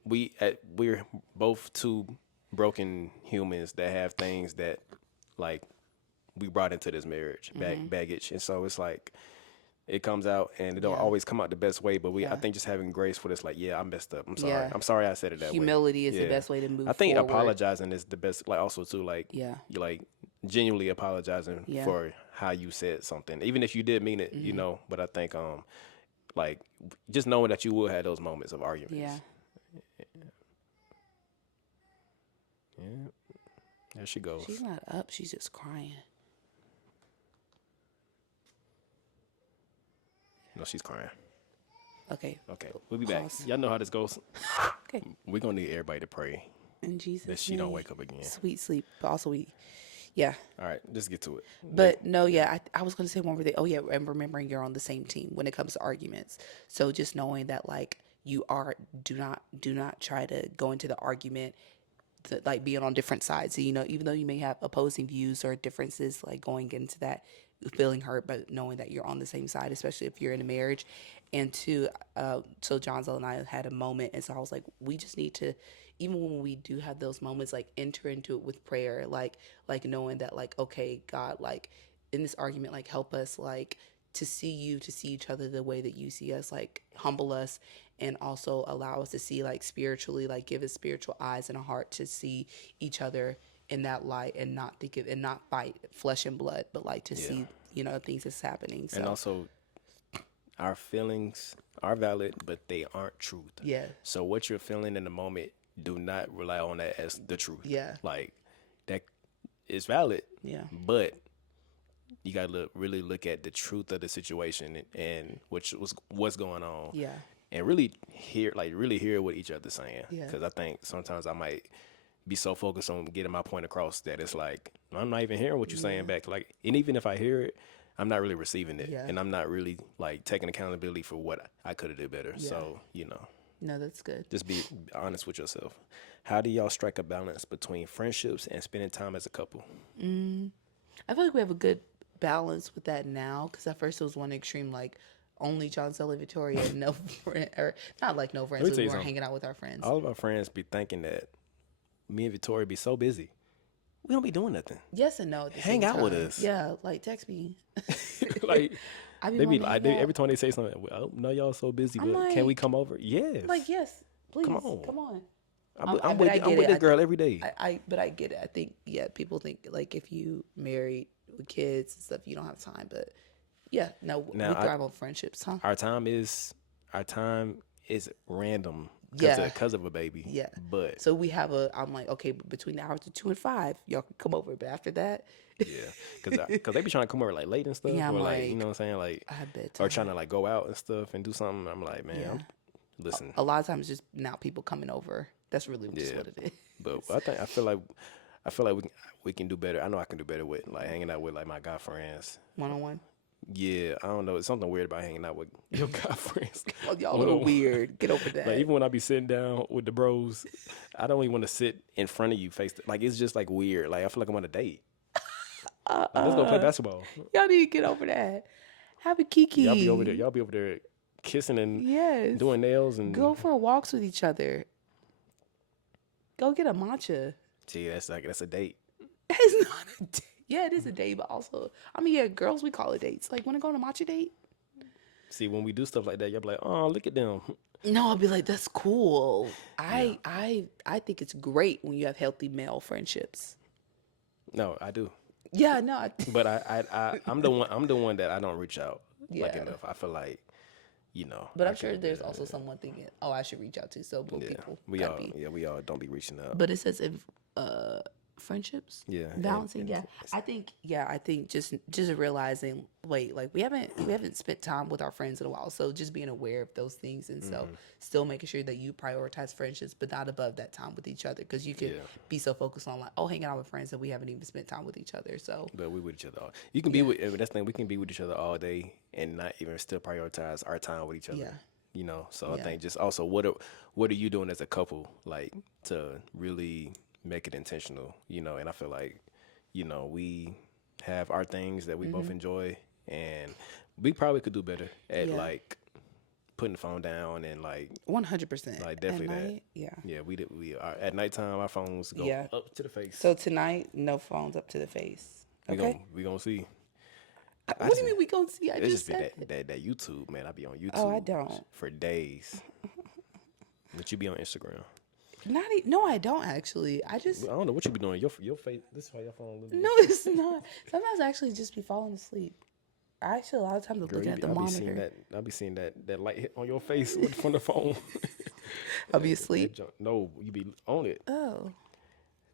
we're both two broken humans that have things that we brought into this marriage, baggage. And so it's like, it comes out and it don't always come out the best way, but I think just having grace for this, like, I messed up. I'm sorry. Yeah. I'm sorry I said it that Humility is the best way to move I think forward. apologizing is the best, like, also too, like, you like genuinely apologizing for how you said something, even if you did mean it, you know. But I think like, just knowing that you will have those moments of arguments. Yeah. There she goes. She's not up, she's just crying. No, she's crying. Okay. We'll be back. Y'all know how this goes. Okay. We're going to need everybody to pray. In Jesus' that she don't wake up again. Sweet sleep. But also all right, just get to it. But no, I was going to say one more thing. Oh, yeah, and remembering you're on the same team when it comes to arguments. So just knowing that, like, do not try to go into the argument like being on different sides. So, you know, even though you may have opposing views or differences, like going into that, feeling hurt, but knowing that you're on the same side, especially if you're in a marriage. And two, so Johnzell and I had a moment, and so I was like, we just need to, even when we do have those moments, like enter into it with prayer, like knowing that, like, okay, God, like in this argument, like help us, like to see each other the way that you see us, like humble us, and also allow us to see, like, spiritually, like give us spiritual eyes and a heart to see each other in that light, and not think of, and not fight flesh and blood, but like to see, you know, things that's happening. So. And also, our feelings are valid, but they aren't truth. Yeah. So what you're feeling in the moment, do not rely on that as the truth. Yeah. Like, that is valid. Yeah. But you gotta really look at the truth of the situation and what's going on. Yeah. And really hear what each other's saying. Yeah. Because I think sometimes I might be so focused on getting my point across that it's like, I'm not even hearing what you're saying back. Like, and even if I hear it, I'm not really receiving it. Yeah. And I'm not really, like, taking accountability for what I could have did better. Yeah. So, you know. No, that's good. Just be honest with yourself. How do y'all strike a balance between friendships and spending time as a couple? I feel like we have a good balance with that now, because at first it was one extreme, like only Johnzell and Victoria, and no friend, or not like no friends, we weren't hanging out with our friends. All of our friends be thinking that me and Victoria be so busy. We don't be doing nothing. Yes and no. At the Hang same out time. with us. Yeah, like text me. Like, every time they say something, oh, no, y'all so busy, but like, can we come over? Yes. Like, yes, please, come on. I'm with this girl every day. But I get it. I think, people think, like, if you married with kids and stuff, you don't have time. But we thrive on friendships, huh? Our time is random. Because of a baby. Yeah. But so we have I'm like, okay, between the hours of 2 and 5, y'all can come over. But after that. Yeah. Because they be trying to come over, like, late and stuff. Yeah, or like, you know what I'm saying? Like, I bet. Or trying to, like, go out and stuff and do something. I'm like, man, listen. A lot of times just now people coming over. That's really just what it is. But I feel like we can do better. I know I can do better with, like, hanging out with, like, my guy friends. One-on-one? Yeah, I don't know. It's something weird about hanging out with your guy friends. Oh, y'all a little weird. Get over that. Like, even when I be sitting down with the bros, I don't even want to sit in front of you like, it's just, like, weird. Like, I feel like I'm on a date. Like, let's go play basketball. Y'all need to get over that. Have a kiki. Y'all be over there kissing and doing nails and go for walks with each other. Go get a matcha. Gee, that's a date. It's not a date. Yeah, it is a date, but also, girls, we call it dates. Like, want to go on a matcha date? See, when we do stuff like that, y'all be like, oh, look at them. No, I'll be like, that's cool. I think it's great when you have healthy male friendships. No, I do. Yeah, no. But I'm the one that I don't reach out like enough. I feel like, you know. But I'm sure there's also someone thinking, oh, I should reach out to. So people. We all don't be reaching out. But it says if friendships, balancing. I think just realizing, wait, like we haven't spent time with our friends in a while, so just being aware of those things, and so still making sure that you prioritize friendships, but not above that time with each other, because you can be so focused on, like, hanging out with friends that we haven't even spent time with each other. So but we with each other you can be with that's the thing, we can be with each other all day and not even still prioritize our time with each other. You know, so I think just also what are you doing as a couple, like, to really make it intentional, you know? And I feel like, you know, we have our things that we both enjoy, and we probably could do better at like putting the phone down and, like, 100%, like, definitely at night, we are at nighttime, our phones go up to the face. So tonight, no phones up to the face. We gonna see. What do you mean we gonna see? I just said that YouTube, man. I be on YouTube. Oh, I don't. For days. But you be on Instagram. No, I don't actually. I don't know what you be doing. Your face. This is how your phone looks. No, it's not. Sometimes I actually just be falling asleep. I actually a lot of times looking at the monitor. I be seeing that light hit on your face from the phone. I'll be asleep. No, you be on it. Oh.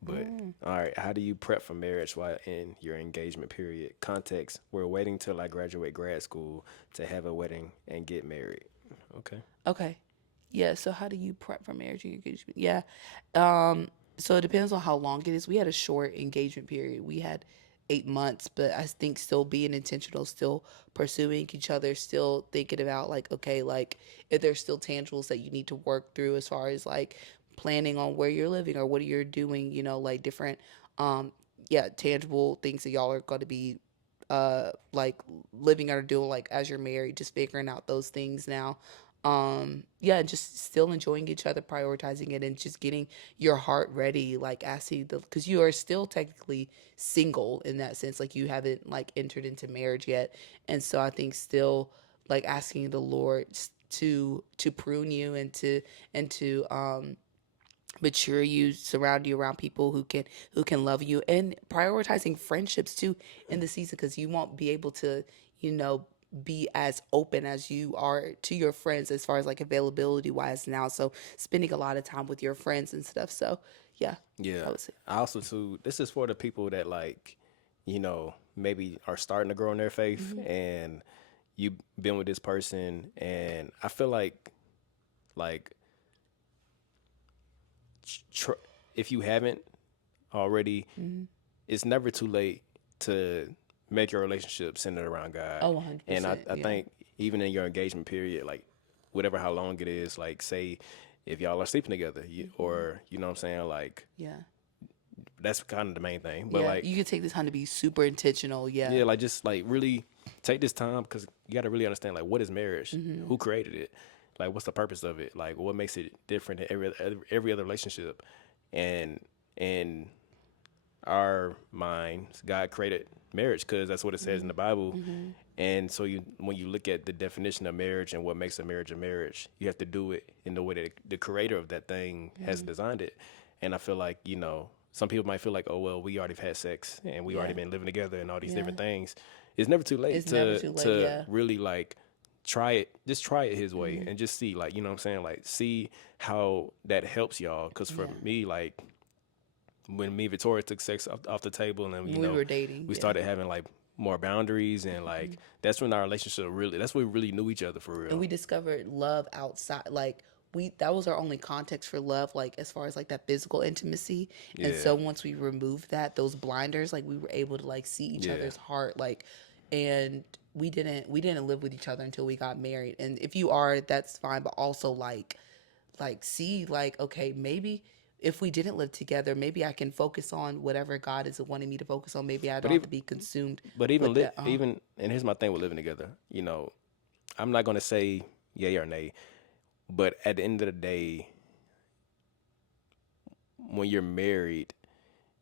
But all right, how do you prep for marriage while in your engagement period? Context: we're waiting till I graduate grad school to have a wedding and get married. Okay. Yeah. So how do you prep for marriage and engagement? Yeah. So it depends on how long it is. We had a short engagement period. We had 8 months, but I think still being intentional, still pursuing each other, still thinking about like, okay, like if there's still tangibles that you need to work through as far as like planning on where you're living or what you're doing, like different, tangible things that y'all are going to be, like living or doing like as you're married, just figuring out those things now. Just still enjoying each other, prioritizing it, and just getting your heart ready, like because you are still technically single in that sense, like you haven't like entered into marriage yet, and so I think still like asking the Lord to prune you and to mature you, surround you around people who can love you, and prioritizing friendships too in the season, because you won't be able to be as open as you are to your friends as far as like availability wise now. So spending a lot of time with your friends and stuff. So yeah. I also too, this is for the people that like, maybe are starting to grow in their faith, and you've been with this person, and I feel like if you haven't already, it's never too late to make your relationship centered around God. Oh, 100%. And I think even in your engagement period, like whatever how long it is, like say if y'all are sleeping together, or you know what I'm saying, like that's kind of the main thing. But like you could take this time to be super intentional. Yeah, like just like really take this time, because you got to really understand like what is marriage, who created it, like what's the purpose of it, like what makes it different than every other relationship, and in our minds, God created marriage because that's what it says in the Bible. And so when you look at the definition of marriage and what makes a marriage, you have to do it in the way that the creator of that thing has designed it. And I feel like, some people might feel like, oh, well, we already had sex and we already been living together and all these different things. It's never too late to really like try it. Just try it his way and just see, like, you know what I'm saying? Like, see how that helps y'all. Because for me, like, when me and Victoria took sex off the table, and then we were dating, we started having like more boundaries, and like that's when our relationship that's when we really knew each other for real. And we discovered love outside, like that was our only context for love, like as far as like that physical intimacy. And so once we removed those blinders, like we were able to like see each other's heart, like, and we didn't live with each other until we got married. And if you are, that's fine, but also like see like, okay, maybe if we didn't live together, maybe I can focus on whatever God is wanting me to focus on. Maybe I don't have to be consumed. But even and here's my thing with living together. I'm not gonna say yay or nay, but at the end of the day, when you're married,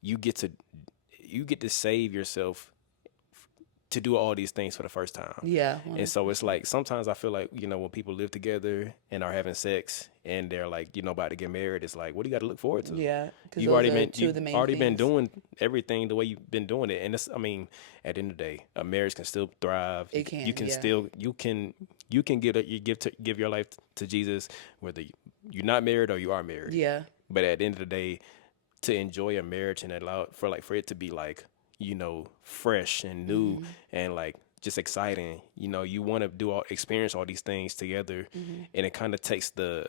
you get to save yourself to do all these things for the first time. Yeah. 100%. And so it's like, sometimes I feel like, when people live together and are having sex and they're like, about to get married, it's like, what do you got to look forward to? Yeah. You've already been doing everything the way you've been doing it. And it's, I mean, at the end of the day, a marriage can still thrive. It can. You can give your life to Jesus, whether you're not married or you are married. Yeah. But at the end of the day, to enjoy a marriage and allow for it to be like, fresh and new and like just exciting, you want to experience all these things together, and it kind of takes the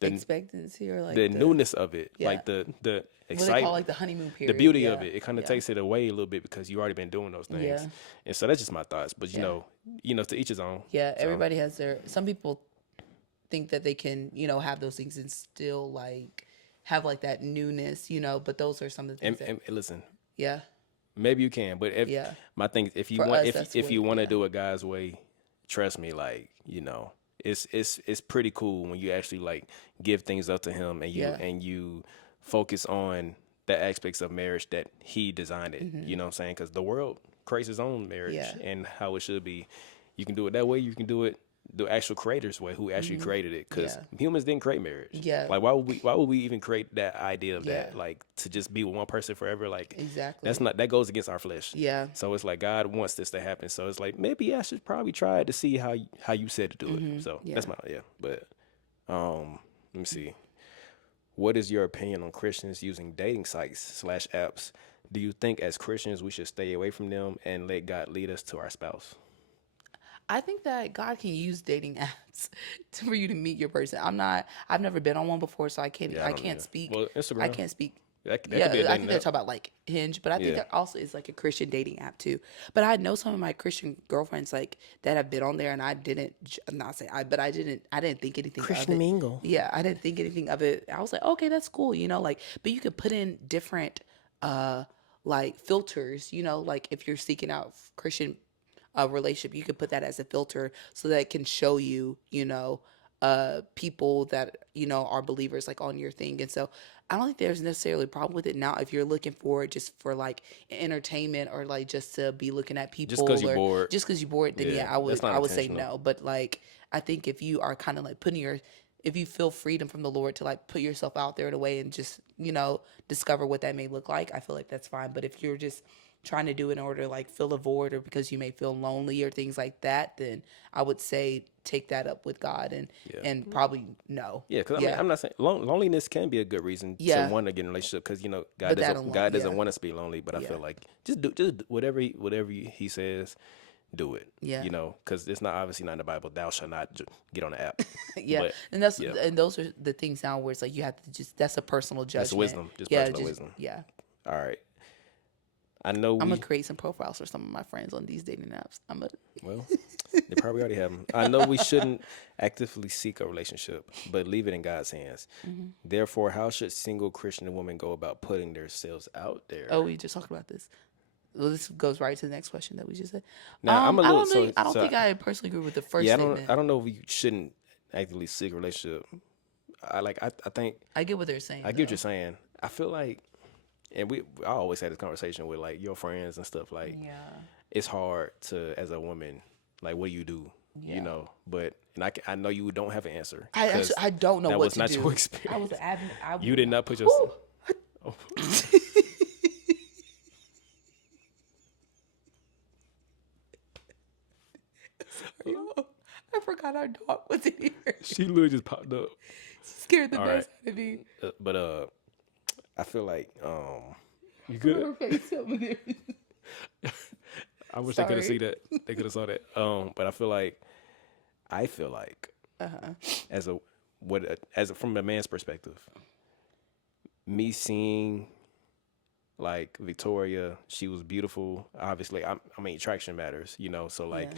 expectancy or like the newness of it, like the excitement, what they call like the honeymoon period, the beauty of it. It kind of takes it away a little bit because you already been doing those things. Yeah. And so that's just my thoughts. But to each his own. Yeah, everybody has some people think that they can, have those things and still like have like that newness, but those are some of the things. And listen, yeah, maybe you can, but my thing is, if you want to do it God's way, trust me, like it's pretty cool when you actually like give things up to Him and you focus on the aspects of marriage that he designed it. You know what I'm saying? Because the world creates its own marriage and how it should be. You can do it that way. You can do it the actual creator's way, who actually created it. Because humans didn't create marriage. Yeah. Like, why would we even create that idea of that? Like, to just be with one person forever. Like, exactly. that goes against our flesh. Yeah. So it's like God wants this to happen. So it's like, maybe I should probably try it to see how you said to do it. So that's my But let me see. What is your opinion on Christians using dating sites/apps? Do you think as Christians we should stay away from them and let God lead us to our spouse? I think that God can use dating apps for you to meet your person. I've never been on one before, so I can't speak. Well, Instagram. I can't speak. That could be Yeah, a dating I think they're app. talking about like Hinge, but I think there also is like a Christian dating app too. But I know some of my Christian girlfriends like that have been on there, and I didn't not say I, but I didn't think anything of it. Mingle. Yeah, I didn't think anything of it. I was like, okay, that's cool, like, but you could put in different like filters, like if you're seeking out Christian relationship, you could put that as a filter so that it can show you, people that are believers like on your thing. And so I don't think there's necessarily a problem with it. Now if you're looking for it just for like entertainment or like just to be looking at people Just because you're bored. just because you're bored, then I would say no. But like I think if you are kind of like if you feel freedom from the Lord to like put yourself out there in a way and just discover what that may look like, I feel like that's fine. But if you're just trying to do it in order to like fill a void or because you may feel lonely or things like that, then I would say take that up with God and probably no. Yeah, because I mean, I'm not saying loneliness can be a good reason to want to get in a relationship, because God doesn't want us to be lonely. But I feel like just do whatever he says, do it. Yeah. Because it's obviously not in the Bible. Thou shalt not get on the app. But, and those are the things now where it's like you have to that's a personal judgment. That's wisdom. Personal wisdom. Yeah. All right. I know I'm gonna create some profiles for some of my friends on these dating apps. Well, they probably already have them. I know we shouldn't actively seek a relationship, but leave it in God's hands. Therefore, how should single Christian women go about putting themselves out there? Oh, we just talked about this. Well, this goes right to the next question that we just said. Now, I don't think I personally agree with the first statement. I don't know if you shouldn't actively seek a relationship. I think I get what they're saying. I get what you're saying. I feel like, and I always had this conversation with like your friends and stuff. Like, it's hard to, as a woman, like, what do you do? But I know you don't have an answer. I don't know what to do. That was not your experience. You did not put yourself. Oh. Sorry, I forgot our dog was in here. She literally just popped up. She scared the best out of me. But I feel like you good? I wish they could have seen that. They could have saw that. But I feel like from a man's perspective, me seeing like Victoria, she was beautiful. Obviously, I mean, attraction matters, So like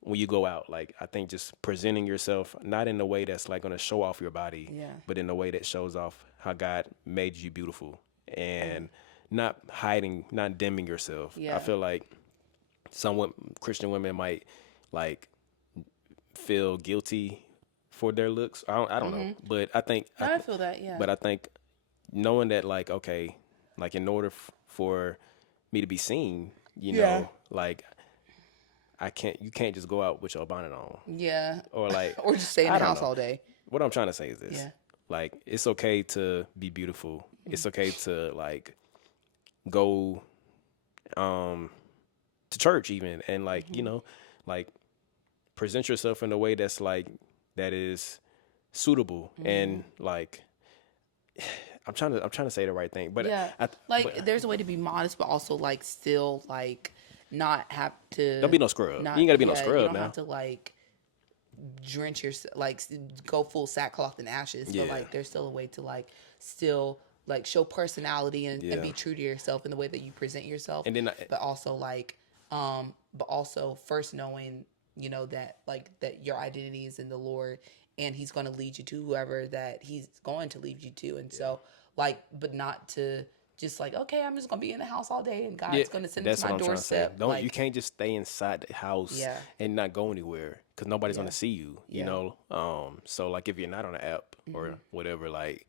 when you go out, like I think just presenting yourself not in a way that's like going to show off your body, but in a way that shows off how God made you beautiful, and not hiding, not dimming yourself. I feel like some Christian women might like feel guilty for their looks. I don't know, but I think I feel that. Yeah. But I think knowing that, like, okay, like in order for me to be seen, like you can't just go out with your bonnet on. Yeah. Or like, or just stay in the house all day. What I'm trying to say is this. Yeah. Like, it's okay to be beautiful. It's okay to like go to church even, and like, like present yourself in a way that's like that is suitable, and like I'm trying to say the right thing, but there's a way to be modest, but also like still like not have to. Don't be no scrub. You ain't gotta be no scrub. You don't have to like drench yourself, like go full sackcloth and ashes. But like there's still a way to like still like show personality and be true to yourself in the way that you present yourself. And then, but also like, but also first knowing, that like that your identity is in the Lord, and He's going to lead you to whoever that He's going to lead you to. And so like, but not to just like, okay, I'm just going to be in the house all day and God's going to send it to my doorstep. You can't just stay inside the house and not go anywhere, because nobody's going to see you, So like if you're not on the app or whatever, like,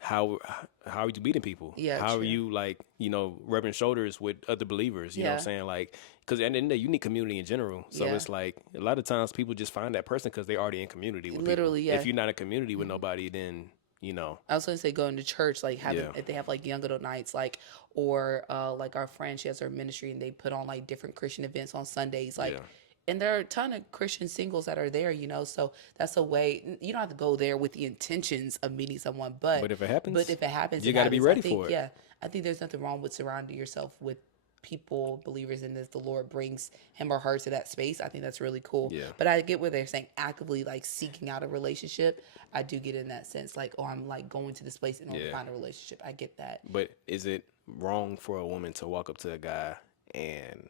how are you meeting people? Yeah, how true. are you like, rubbing shoulders with other believers? You know what I'm saying? Like, because at the end of the day, you need community in general. So it's like a lot of times people just find that person because they're already in community with Literally, people. If you're not in community with nobody, then I was gonna say going to church, like having if they have like young adult nights, like or like our friend, she has her ministry and they put on like different Christian events on Sundays, like. And there are a ton of Christian singles that are there, so that's a way. You don't have to go there with the intentions of meeting someone, but if it happens, you got to be ready for it. Yeah, I think there's nothing wrong with surrounding yourself with people, believers in this. The Lord brings him or her to that space. I think that's really cool. Yeah. But I get where they're saying actively like seeking out a relationship. I do get in that sense, like, oh, I'm like going to this place in order to find a relationship. I get that. But is it wrong for a woman to walk up to a guy and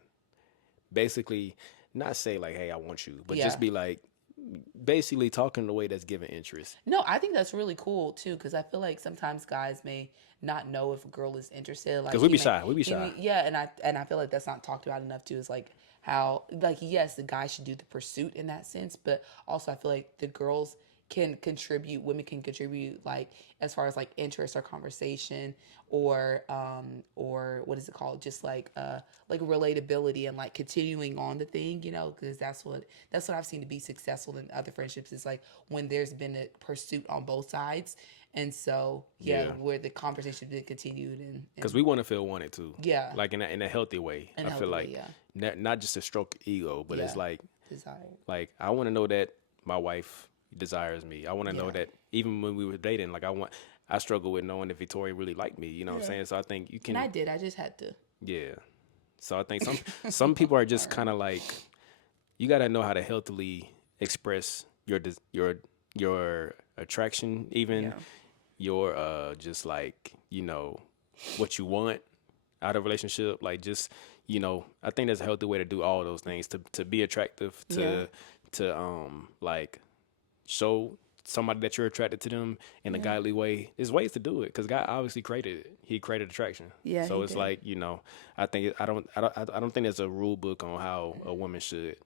basically not say like, hey, I want you, but just be like, basically talking in a way that's giving interest? No, I think that's really cool too, because I feel like sometimes guys may not know if a girl is interested. Like, because we be shy. Yeah, and I feel like that's not talked about enough too. Is like how, like, yes, the guy should do the pursuit in that sense, but also I feel like the girls can contribute, women can contribute, like as far as like interest or conversation or what is it called, just like relatability and like continuing on the thing, because that's what I've seen to be successful in other friendships, is like when there's been a pursuit on both sides. And so where the conversation been continued, and because we want to feel wanted too, like in a healthy way. I feel like not just to stroke ego, but it's like desire. Like, I want to know that my wife desires me. I want to know that even when we were dating, like I struggle with knowing if Victoria really liked me. You know what I'm saying? So I think you can. And I did. I just had to. Yeah. So I think some people are just kind of like, you got to know how to healthily express your attraction, even your just like, what you want out of a relationship. Like, just, I think there's a healthy way to do all those things, to be attractive, to like show somebody that you're attracted to them in a godly way. There's ways to do it, because God obviously created it. He created attraction. Yeah. So it's like, I think I don't think there's a rule book on how a woman should,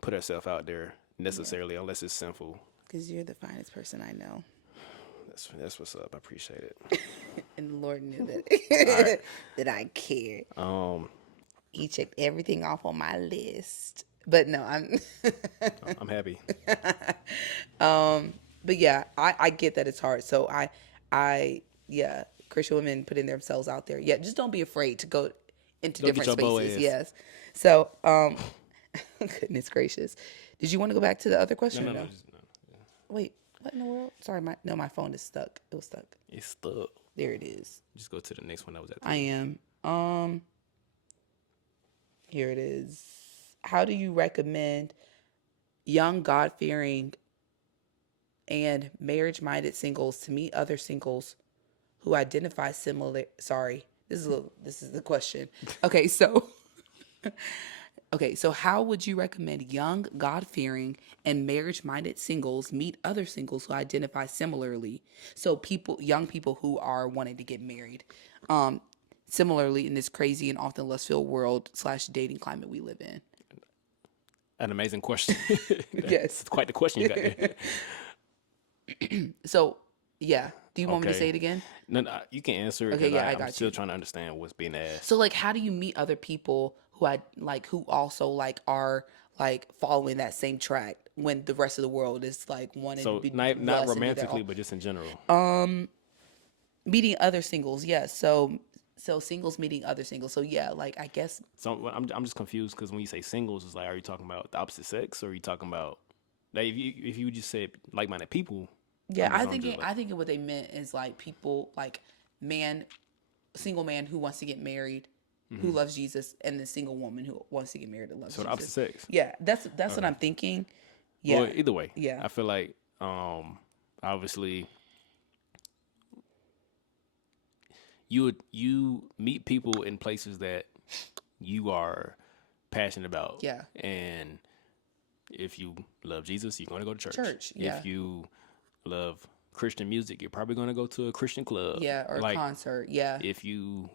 put herself out there necessarily, unless it's sinful. Because you're the finest person I know. That's what's up. I appreciate it. And the Lord knew that that I cared. He checked everything off on my list. But no, I'm happy. But yeah, I get that it's hard. So Christian women putting themselves out there. Yeah, just don't be afraid to go into different spaces. Yes. So, goodness gracious. Did you want to go back to the other question? No. Wait, what in the world? Sorry, my phone is stuck. It was stuck. It's stuck. There it is. Just go to the next one that was at. I am. Here it is. How do you recommend young, God-fearing, and marriage-minded singles to meet other singles who identify similar? Sorry, this is the question. Okay, so how would you recommend young, God-fearing, and marriage-minded singles meet other singles who identify similarly? So young people who are wanting to get married, similarly in this crazy and often lust-filled world / dating climate we live in. An amazing question. Yes. It's quite the question you got there. So, yeah. Do you want me to say it again? No, you can answer it. Okay, yeah, I'm still trying to understand what's being asked. So, like, how do you meet other people who also like are like following that same track when the rest of the world is like wanting to be not romantically, but just in general. Meeting other singles, yes. So singles meeting other singles. So yeah, like I guess. So I'm just confused, because when you say singles, it's like, are you talking about the opposite sex, or are you talking about, like, if you just said like-minded people? Yeah, I think what they meant is like people, like single man who wants to get married, who loves Jesus, and the single woman who wants to get married and loves Jesus. So the opposite sex. Yeah, that's what I'm thinking. Yeah. Well, either way. Yeah. I feel like obviously you meet people in places that you are passionate about. Yeah. And if you love Jesus, you're going to go to church. Yeah. If you love Christian music, you're probably going to go to a Christian club. Yeah, or a concert. Yeah. If you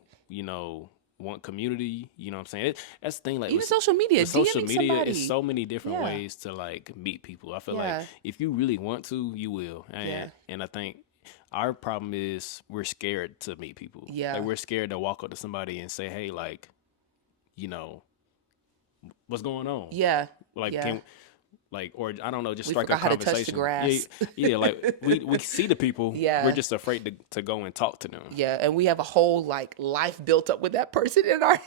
want community, you know what I'm saying? That's the thing. Like, even social media. Social media is so many different ways to like meet people. I feel like if you really want to, you will. And I think our problem is we're scared to meet people. Yeah. Like we're scared to walk up to somebody and say, hey, like, you know, what's going on? Yeah. Like, yeah. Or I don't know, just We strike a forgot how to touch the conversation. grass. Yeah, like we see the people. Yeah. We're just afraid to go and talk to them. Yeah, and we have a whole like life built up with that person in our head.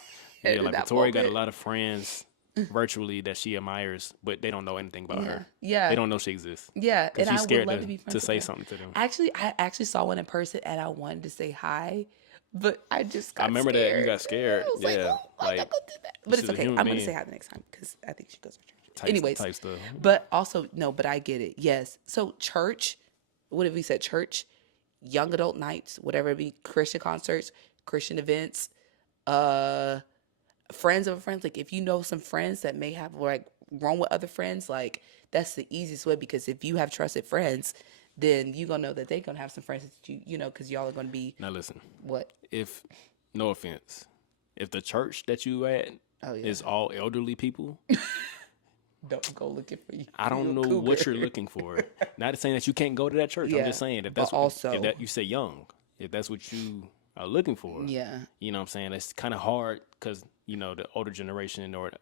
Yeah, like that Victoria moment. got a lot of friends virtually that she admires, but they don't know anything about her. Yeah. They don't know she exists. Yeah, because and she's I scared would love to be friends to with say her. something to them. Actually, I actually saw one in person, and I wanted to say hi, but I just got I remember scared. that you got scared. I was Yeah, like, oh, I'm not gonna do that. But it's okay. I'm gonna say hi the next time because I think she goes to church. Anyways, type stuff. But also no, but I get it. Yes. So church, what have we said? Church, young adult nights, whatever it be, Christian concerts, Christian events, friends of friends. Like if you know some friends that may have like grown with other friends, like that's the easiest way, because if you have trusted friends, then you're gonna know that they're gonna have some friends that you know, because y'all are gonna be. Now listen. What? If, no offense, if the church that you at is all elderly people. Don't go looking for you. I don't know what you're looking for. Not saying that you can't go to that church. I'm just saying if that's if that you say young, if that's what you are looking for. Yeah. You know what I'm saying? It's kind of hard because, you know, the older generation, or,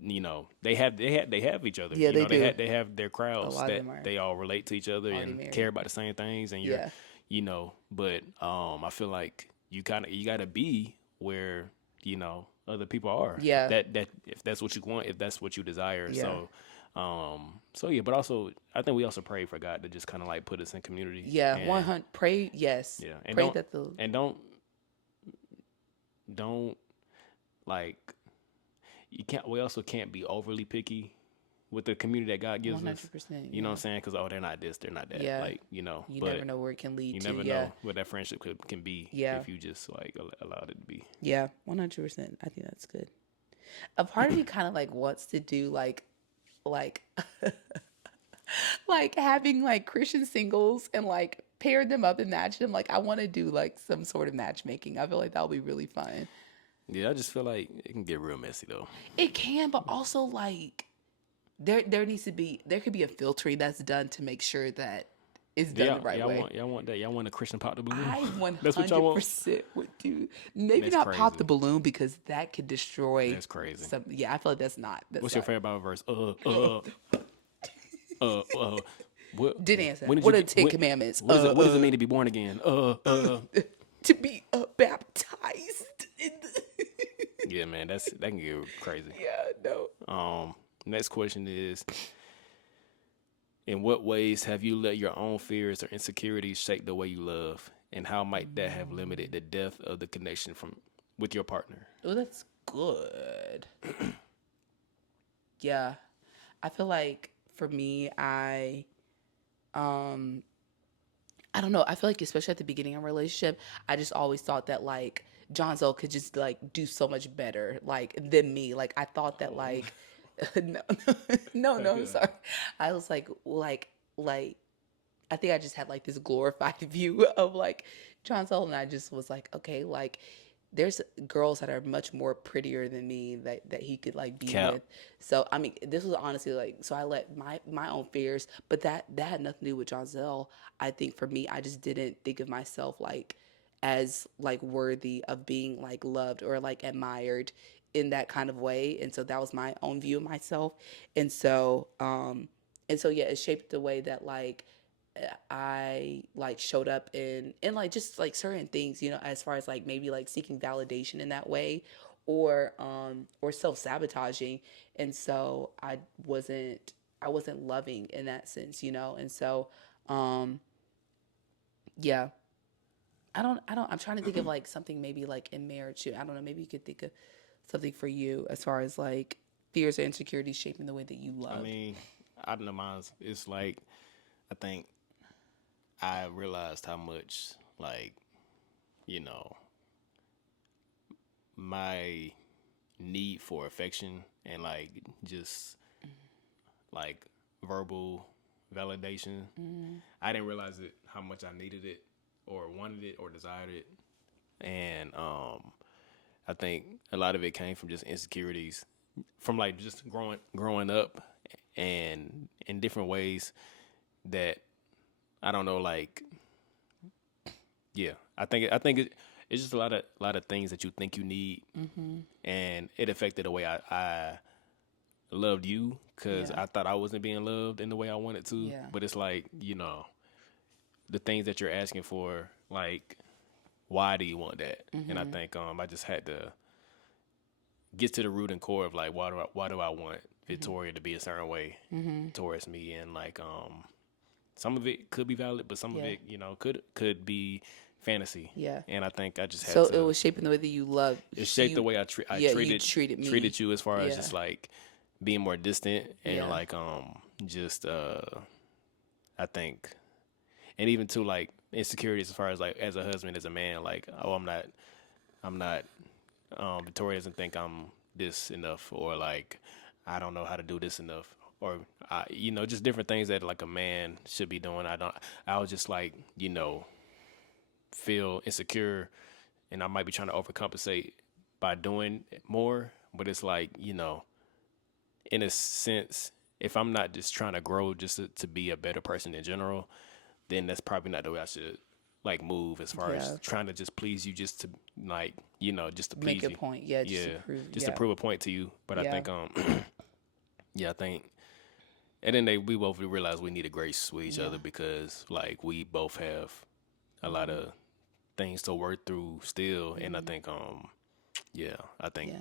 you know, they have each other. Yeah, you know, do. They have their crowds that they all relate to each other and married. care about the same things. And you're, you know, but I feel like you got to be where, you know, other people are. Yeah. That if that's what you want, if that's what you desire. Yeah. So yeah, but also I think we also pray for God to just kind of like put us in community. Yeah. 100. Pray. Yes. Yeah. And pray don't like, you can't. We also can't be overly picky with the community that God gives 100%, us. You know what I'm saying? Because they're not this, they're not that. Yeah. Like, you know, you never know where it can lead you to. You never know what that friendship can be. Yeah. If you just like allowed it to be. Yeah, 100%. I think that's good. A part of me kind of like wants to do like like having like Christian singles and like pair them up and match them. Like I want to do like some sort of matchmaking. I feel like that would be really fun. Yeah, I just feel like it can get real messy though. It can, but also like there could be a filtering that's done to make sure that it's done the right way. Y'all want that? Y'all want a Christian pop the balloon? I 100% would do. Maybe that's not crazy. Pop the balloon, because that could destroy. That's crazy. Yeah, I feel like that's not. What's your favorite Bible verse? Didn't answer. What are the 10 Commandments? What does it mean to be born again? To be baptized. Yeah, man, that can get crazy. Yeah, no. Next question is, in what ways have you let your own fears or insecurities shape the way you love, and how might that have limited the depth of the connection with your partner? Oh, that's good. Yeah, I feel like for me, I don't know. I feel like especially at the beginning of a relationship, I just always thought that like Johnzo could just like do so much better like than me. Like I thought that like. No, I'm sorry. I was like, I think I just had like this glorified view of like John Sol, and I just was like, okay, like there's girls that are much more prettier than me that he could like be with. So I mean, this was honestly like, so I let my own fears, but that had nothing to do with John Zell. I think for me, I just didn't think of myself like as like worthy of being like loved or like admired in that kind of way. And so that was my own view of myself. And so yeah, it shaped the way that like I like showed up in like just like certain things, you know, as far as like maybe like seeking validation in that way, or self-sabotaging. And so I wasn't loving in that sense, you know. And so yeah. I'm trying to think of like something maybe like in marriage too. I don't know, maybe you could think of something for you as far as like fears or insecurities shaping the way that you love. I mean, I don't know, mine. It's like, I think I realized how much like, you know, my need for affection and like just like verbal validation. I didn't realize it, how much I needed it or wanted it or desired it. And I think a lot of it came from just insecurities from like just growing up and in different ways that I don't know, like Yeah, it's just a lot of things that you think you need, and it affected the way I loved you because I thought I wasn't being loved in the way I wanted to. Yeah. But it's like, the things that you're asking for, like, why do you want that? And I think I just had to get to the root and core of like why do I want Victoria to be a certain way towards me, and like some of it could be valid, but some of it could be fantasy. Yeah. And I think I just had so to. it was shaping the way that you love. It shaped the way I treated me. Treated you, as far as just like being more distant and like just I think, and even to like insecurities as far as like as a husband, as a man, like, oh, I'm not Victoria doesn't think I'm this enough, or like I don't know how to do this enough, or just different things that like a man should be doing. I was just like, feel insecure, and I might be trying to overcompensate by doing more, but it's like, in a sense, if I'm not just trying to grow just to be a better person in general, then that's probably not the way I should like move, as far as trying to just please you, just to like, just to please make you. A point. Yeah. Just to prove a point to you. But I think, I think at the end of the day, we both realized we needed grace with each other, because like we both have a lot of things to work through still. And I think,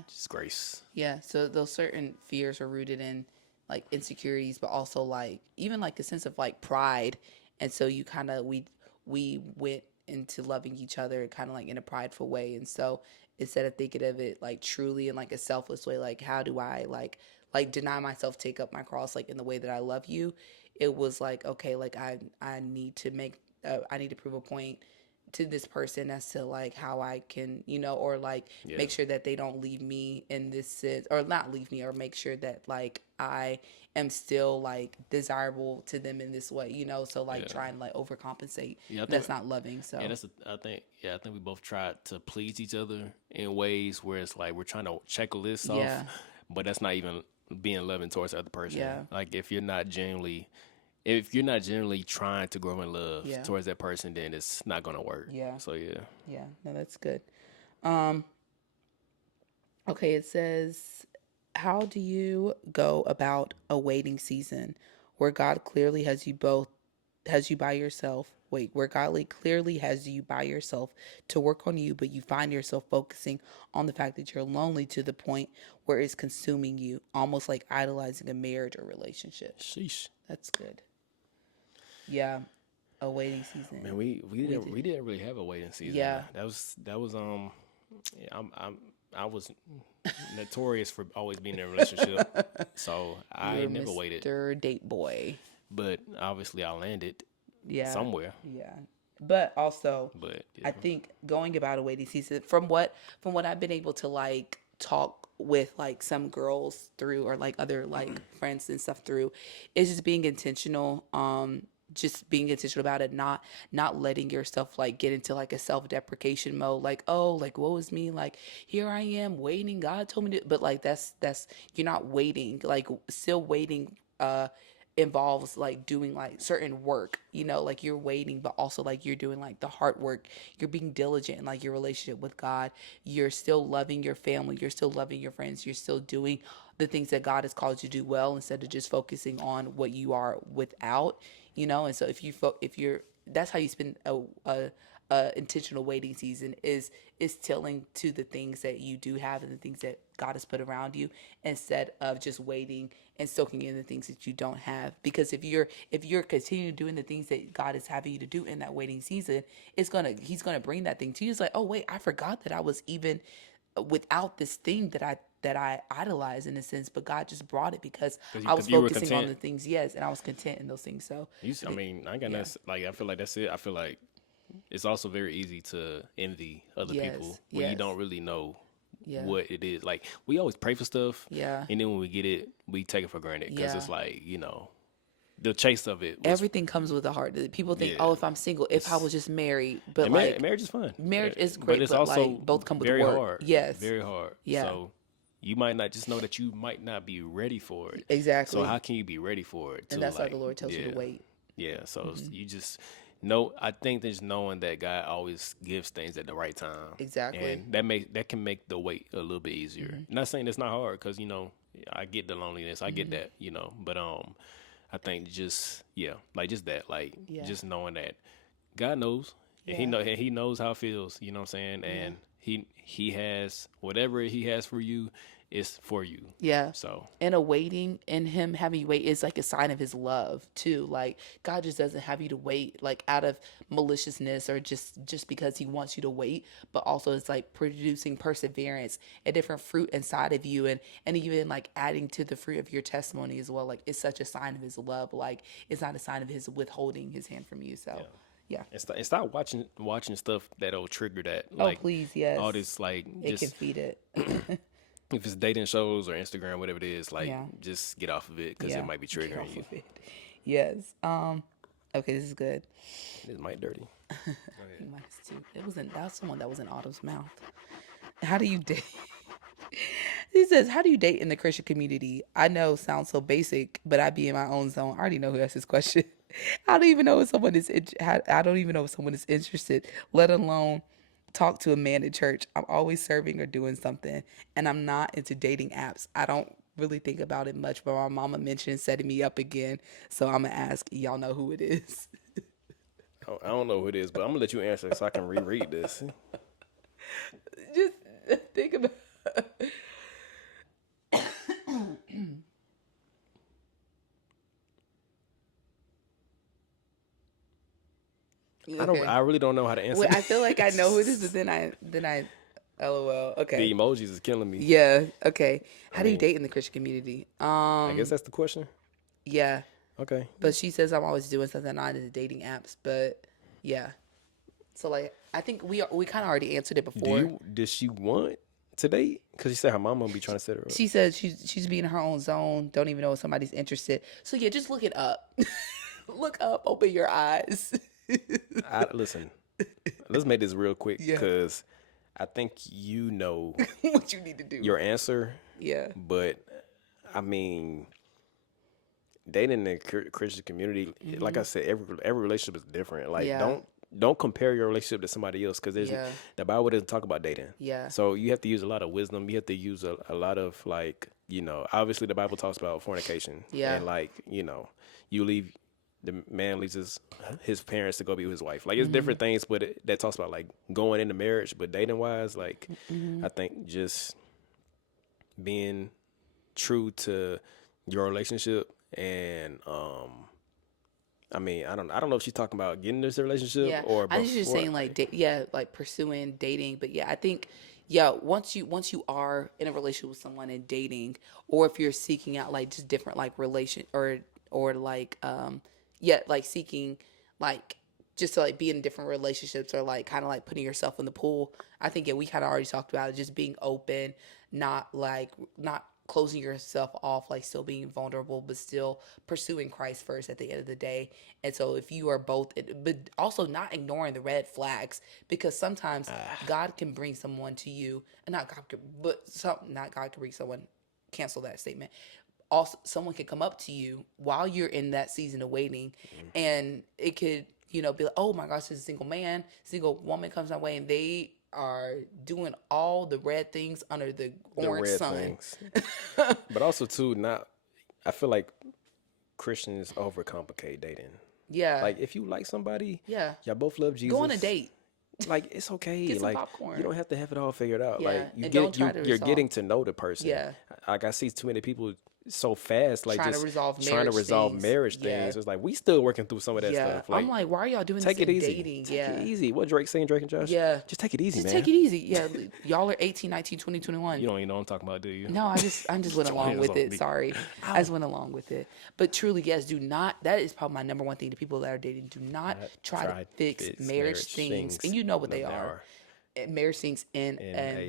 just grace. Yeah. So those certain fears are rooted in like insecurities, but also like even like a sense of like pride. And so you kind of, we went into loving each other kind of like in a prideful way. And so instead of thinking of it like truly in like a selfless way, like how do I like deny myself, take up my cross, like in the way that I love you, it was like, okay, like I need to I need to prove a point to this person as to like how I can, or like make sure that they don't leave me in this sense, or not leave me, or make sure that like I am still like desirable to them in this way, so like trying to like overcompensate. That's not loving. So I think we both tried to please each other in ways where it's like we're trying to check a list off, but that's not even being loving towards the other person. Like if you're not genuinely trying to grow in love towards that person, then it's not gonna work. So no, that's good. Okay, it says, how do you go about a waiting season where God clearly has you by yourself? Where God clearly has you by yourself to work on you, but you find yourself focusing on the fact that you're lonely to the point where it's consuming you, almost like idolizing a marriage or relationship. Sheesh. That's good. Yeah, a waiting season. Man, we didn't really have a waiting season. Yeah, that was I was notorious for always being in a relationship, so I never waited. Mr. Date Boy. But obviously, I landed somewhere. Yeah, but also, I think going about a waiting season, from what I've been able to like talk with like some girls through, or like other like friends and stuff through, is just being intentional. Just being intentional about it, not letting yourself like get into like a self-deprecation mode, like, oh, like woe is me, like here I am waiting, God told me to, but like that's you're not waiting, like still waiting involves like doing like certain work, like you're waiting, but also like you're doing like the hard work, you're being diligent in like your relationship with God, you're still loving your family, you're still loving your friends, you're still doing the things that God has called you to do well, instead of just focusing on what you are without, and so if you're that's how you spend a intentional waiting season, is tilling to the things that you do have and the things that God has put around you, instead of just waiting and soaking in the things that you don't have. Because if you're continuing doing the things that God is having you to do in that waiting season, he's gonna bring that thing to you. It's like, oh wait, I forgot that I was even without this thing that I idolize in a sense, but God just brought it because I was focusing on the things, and I was content in those things. So I got like, I feel like that's it. I feel like it's also very easy to envy other people when you don't really know what it is. Like we always pray for stuff, and then when we get it, we take it for granted because it's like, the chase of it. Everything comes with a heart. People think, oh, if I'm single, if I was just married, but like marriage is fun. Marriage is great, but it's also like, both come with very work. hard. Yes, very hard. Yeah. So you might not just know that you might not be ready for it. Exactly. So how can you be ready for it? And that's why the Lord tells you to wait. Yeah. So you just no, I think there's knowing that God always gives things at the right time. Exactly. And that can make the wait a little bit easier. Not saying it's not hard, because I get the loneliness, I get that, but I think just like just that, like just knowing that God knows, and he knows how it feels. You know what I'm saying? And he has whatever he has for you is for you. Yeah. So and a waiting and him having you wait is like a sign of his love too. Like God just doesn't have you to wait like out of maliciousness or just because he wants you to wait, but also it's like producing perseverance, a different fruit inside of you, and even like adding to the fruit of your testimony as well. Like it's such a sign of his love. Like it's not a sign of his withholding his hand from you. So yeah. And stop watching stuff that'll trigger that. Like, please, yes. All this like it can feed it. If it's dating shows or Instagram, whatever it is, like just get off of it, because it might be triggering you. Yes. Okay, this is good. It's might dirty. That's the one that was in Autumn's mouth. How do you date? He says, how do you date in the Christian community? I know sounds so basic, but I be in my own zone. I already know who asked this question. I don't even know if someone is interested, let alone talk to a man at church. I'm always serving or doing something, and I'm not into dating apps. I don't really think about it much, but my mama mentioned setting me up again, so I'm gonna ask. Y'all know who it is? I don't know who it is, but I'm gonna let you answer so I can reread this. Just think about. I really don't know how to answer. Wait, I feel like I know who it is, but then I LOL. Okay. The emojis is killing me. Yeah. Okay. How do you date in the Christian community? I guess that's the question. Yeah. Okay. But she says I'm always doing something on the dating apps, but yeah. So like I think we kind of already answered it before. Does she want to date? Because she said her mama be trying to set her up. She said she's being in her own zone. Don't even know if somebody's interested. So yeah, just look it up. Look up. Open your eyes. Listen, let's make this real quick, because I think you know what you need to do. Your answer. Yeah. But I mean, dating in the Christian community, like I said, every relationship is different. Like don't compare your relationship to somebody else, because the Bible doesn't talk about dating. Yeah. So you have to use a lot of wisdom. You have to use a lot of like, obviously the Bible talks about fornication. Yeah. And like, you leave. The man leaves his parents to go be with his wife. Like, it's different things, but that talks about like going into marriage. But dating wise, like, I think just being true to your relationship, and I mean, I don't know if she's talking about getting into this relationship or. I think she's just saying like like pursuing dating, but I think once you are in a relationship with someone and dating, or if you're seeking out like just different like relation or like like seeking like just to like be in different relationships, or like kind of like putting yourself in the pool. I think we kind of already talked about it, just being open, not closing yourself off, like still being vulnerable, but still pursuing Christ first at the end of the day. And so if you are both, but also not ignoring the red flags, because sometimes God can bring someone to you, and not God can bring someone, cancel that statement. Also, someone can come up to you while you're in that season of waiting, and it could, be like, oh my gosh, this is a single woman comes my way, and they are doing all the red things under the orange sun. But also too, I feel like Christians overcomplicate dating. Yeah. Like if you like somebody, y'all both love Jesus, go on a date. Like it's okay. Get some like popcorn. You don't have to have it all figured out. Yeah. Like you're getting to know the person. Yeah. Like I see too many people so fast, like trying to resolve marriage things. It's like we still working through some of that stuff. Like, I'm like, why are y'all doing this in easy. Dating? Take it easy. What Drake saying, Drake and Josh? Yeah. Just take it easy, man. Take it easy. Yeah. Y'all are 18, 19, 20, 21. You don't even know what I'm talking about, do you? No, I just went along with it. Sorry. I just went along with it. But truly, yes, do not, that is probably my number one thing to people that are dating. Do not try to fix marriage things. And you know what they are. Marriage things and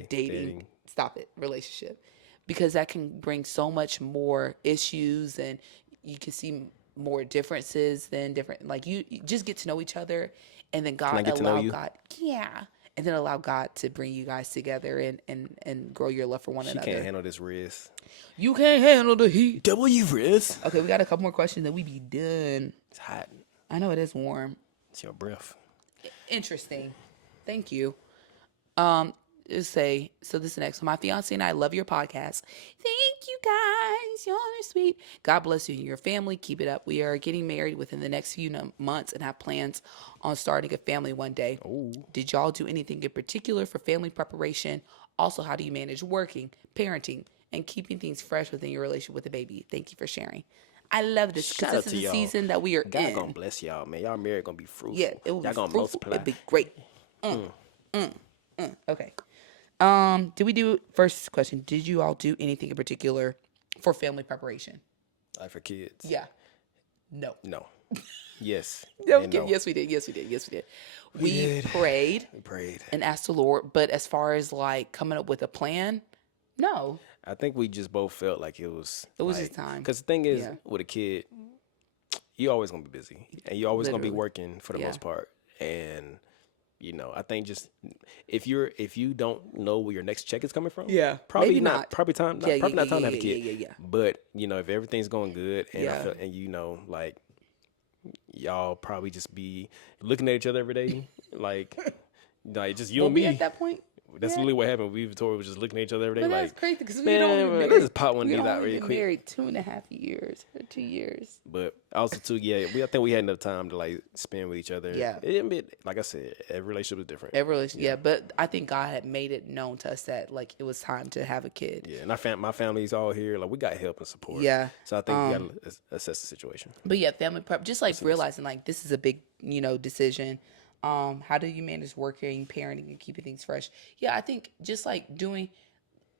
dating. Stop it. Relationship. Because that can bring so much more issues, and you can see more differences than different. Like you just get to know each other, and then and then allow God to bring you guys together and grow your love for one another. She can't handle this risk. You can't handle the heat. Double you risk. Okay, we got a couple more questions, and we be done. It's hot. I know it is warm. It's your breath. Interesting. Thank you. Say so. This is next. My fiance and I love your podcast. Thank you guys. Y'all are sweet. God bless you and your family. Keep it up. We are getting married within the next few months and have plans on starting a family one day. Ooh. Did y'all do anything in particular for family preparation? Also, how do you manage working, parenting, and keeping things fresh within your relationship with the baby? Thank you for sharing. I love this because this is the season that we are God in. gonna bless y'all, man. Y'all married gonna be fruitful. Yeah, it will y'all be gonna fruitful. multiply. It'd be great. Okay. Did we do first question? Did you all do anything in particular for family preparation? Like for kids? Yeah. No. No. Yes. No, no. Yes, we did. Yes, we did. Yes, we did. We did. Prayed. We prayed and asked the Lord. But as far as like coming up with a plan, no. I think we just both felt like it was. It was his time. Because the thing is, with a kid, you always gonna be busy, and you always gonna be working for the most part, and. I think just if you don't know where your next check is coming from, probably maybe not. Probably time. Probably not time to have a kid. Yeah. But if everything's going good, and I feel, and like y'all probably just be looking at each other every day, like just you and me. At that point, that's literally what happened. We Victoria was just looking at each other every day. But like, that's crazy because we man, don't even let's just pop one of these out really quick. Married 2.5 years or 2 years. But also too, I think we had enough time to like spend with each other. Yeah. Like I said, every relationship is different. Every relationship, but I think God had made it known to us that like it was time to have a kid. Yeah, and my family's all here. Like we got help and support. Yeah. So I think we got to assess the situation. But yeah, family prep, just like realizing like this is a big, decision. How do you manage working, parenting, and keeping things fresh? Yeah, I think just like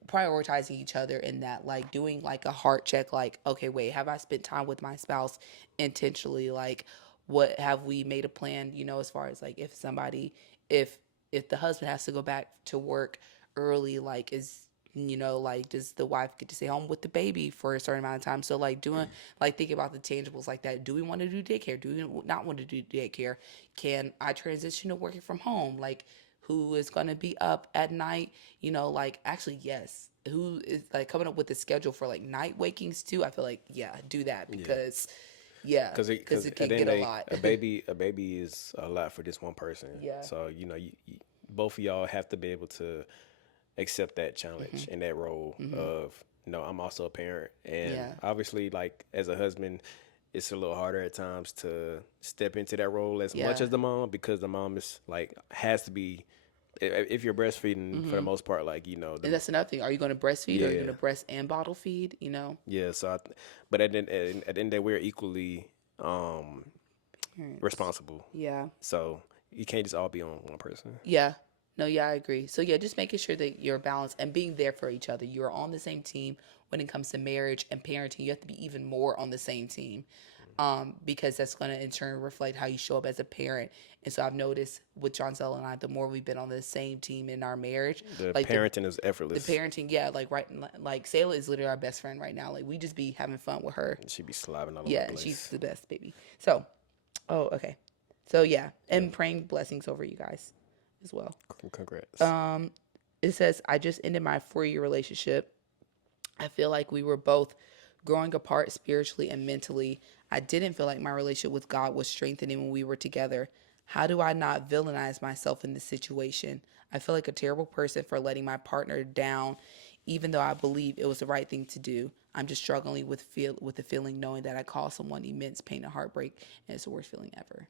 prioritizing each other in that, like doing like a heart check, like, okay, wait, have I spent time with my spouse intentionally? Like, what have we made a plan, as far as like if the husband has to go back to work early, like does the wife get to stay home with the baby for a certain amount of time? So like thinking about the tangibles like that. Do we want to do daycare? Do we not want to do daycare? Can I transition to working from home? Like who is going to be up at night? Actually, yes. Who is like coming up with the schedule for like night wakings too? I feel like, do that because because it can get a lot. a baby is a lot for just one person. Yeah. So, you both of y'all have to be able to accept that challenge and that role of, I'm also a parent. And obviously, like, as a husband, it's a little harder at times to step into that role as much as the mom, because the mom is, like, has to be, if you're breastfeeding for the most part, like, and that's another thing. Are you going to breastfeed or are you going to breast and bottle feed, Yeah, so, but at the end of the day, we're equally responsible. Yeah. So you can't just all be on one person. Yeah. No, I agree. So just making sure that you're balanced and being there for each other. You're on the same team when it comes to marriage and parenting. You have to be even more on the same team, because that's going to in turn reflect how you show up as a parent. And so I've noticed with Johnzelle and I, the more we've been on the same team in our marriage, the parenting is effortless. The parenting, like Sayla is literally our best friend right now. Like we just be having fun with her. She be slobbing all over the place. She's the best baby. So, okay. So and praying blessings over you guys as well. Congrats. It says, I just ended my 4-year relationship. I feel like we were both growing apart spiritually and mentally. I didn't feel like my relationship with God was strengthening when we were together. How do I not villainize myself in this situation? I feel like a terrible person for letting my partner down, even though I believe it was the right thing to do. I'm just struggling with the feeling knowing that I caused someone immense pain and heartbreak, and it's the worst feeling ever.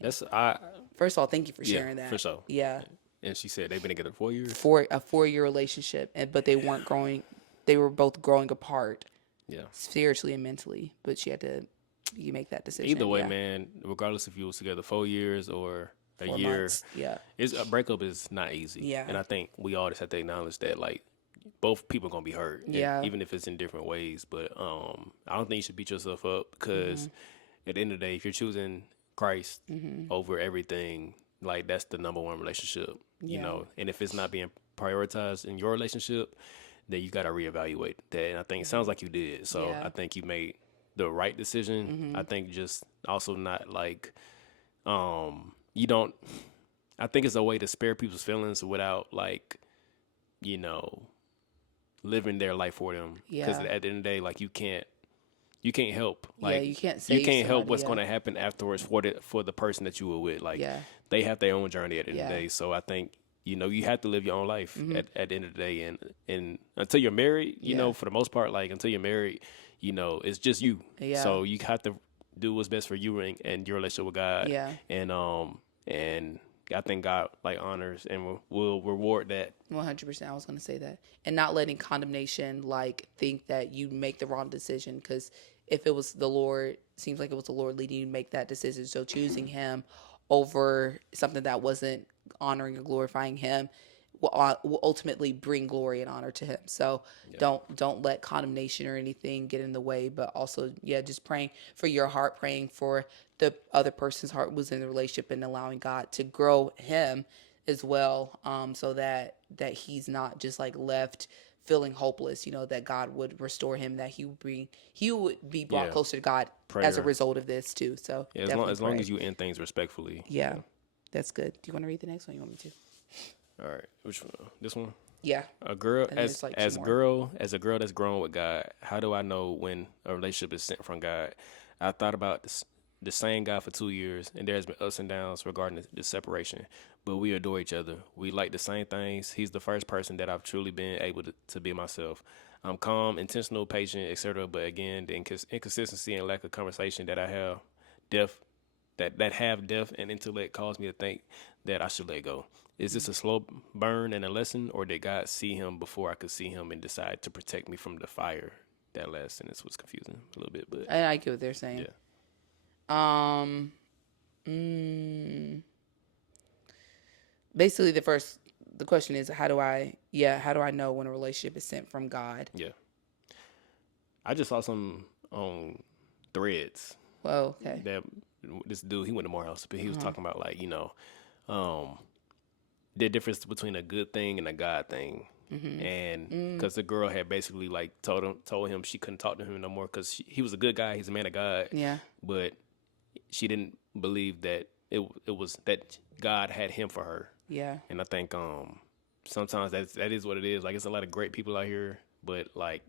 First of all, thank you for sharing that. For sure. Yeah. And she said they've been together 4 years. For a 4-year relationship, but they weren't growing. They were both growing apart. Yeah. Spiritually and mentally, but you make that decision. Either way, man. Regardless if you was together 4 years or a 4 year, months. A breakup is not easy. Yeah. And I think we all just have to acknowledge that, like, both people are gonna be hurt. Yeah. Even if it's in different ways, but I don't think you should beat yourself up because at the end of the day, if you're choosing Christ over everything, like that's the number one relationship, and if it's not being prioritized in your relationship, then you got to reevaluate that. And I think it sounds like you did. So I think you made the right decision. I think just also not like, you don't, I think it's a way to spare people's feelings without like, living their life for them. Because at the end of the day, like you can't you can't help. Like you can't you save can't help somebody. what's going to happen afterwards for the person that you were with. Like they have their own journey at the end of the day. So I think you have to live your own life at the end of the day, and until you're married, for the most part, like until you're married, it's just you. So you have to do what's best for you and your relationship with God. And I think God like honors and will reward that. 100%. I was going to say that. And not letting condemnation like think that you make the wrong decision, because if it was the Lord, seems like it was the Lord leading you to make that decision. So choosing him over something that wasn't honoring or glorifying him will ultimately bring glory and honor to him. So don't let condemnation or anything get in the way, but also just praying for your heart, praying for the other person's heart who's in the relationship, and allowing God to grow him as well, so that he's not just like left feeling hopeless, that God would restore him, that he would be brought closer to God as a result of this too. So as long as you end things respectfully. That's good. Do you want to read the next one? You want me to? All right, which one? This one? Yeah. A girl as a girl that's grown with God. How do I know when a relationship is sent from God? I thought about the same guy for 2 years, and there's been ups and downs regarding the separation. But we adore each other. We like the same things. He's the first person that I've truly been able to be myself. I'm calm, intentional, patient, etc. But again, the inconsistency and lack of conversation that I have, that have depth and intellect, cause me to think that I should let go. Is this a slow burn and a lesson, or did God see him before I could see him and decide to protect me from the fire? That last sentence was confusing a little bit, but I get what they're saying. Basically, the question is, how do I know when a relationship is sent from God? Yeah. I just saw some on Threads. Well, okay. That this dude, he went to Morehouse, but he was talking about like, the difference between a good thing and a God thing. And because the girl had basically like told him she couldn't talk to him no more because he was a good guy. He's a man of God. Yeah. But she didn't believe that it was that God had him for her. Yeah. And I think sometimes that is what it is. Like it's a lot of great people out here, but like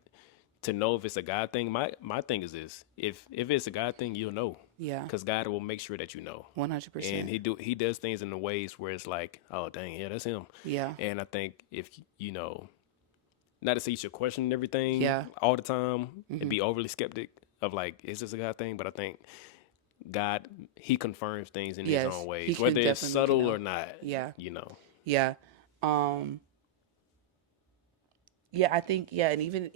to know if it's a God thing, my thing is this: if it's a God thing, you'll know. Yeah. Because God will make sure that you know. 100%. And he does things in the ways where it's like, oh dang, yeah, that's him. Yeah. And I think if not to say you should question everything all the time and be overly skeptic of like, is this a God thing? But I think God, he confirms things in his own ways, whether it's subtle or not. Yeah. Yeah. Yeah, I think, and even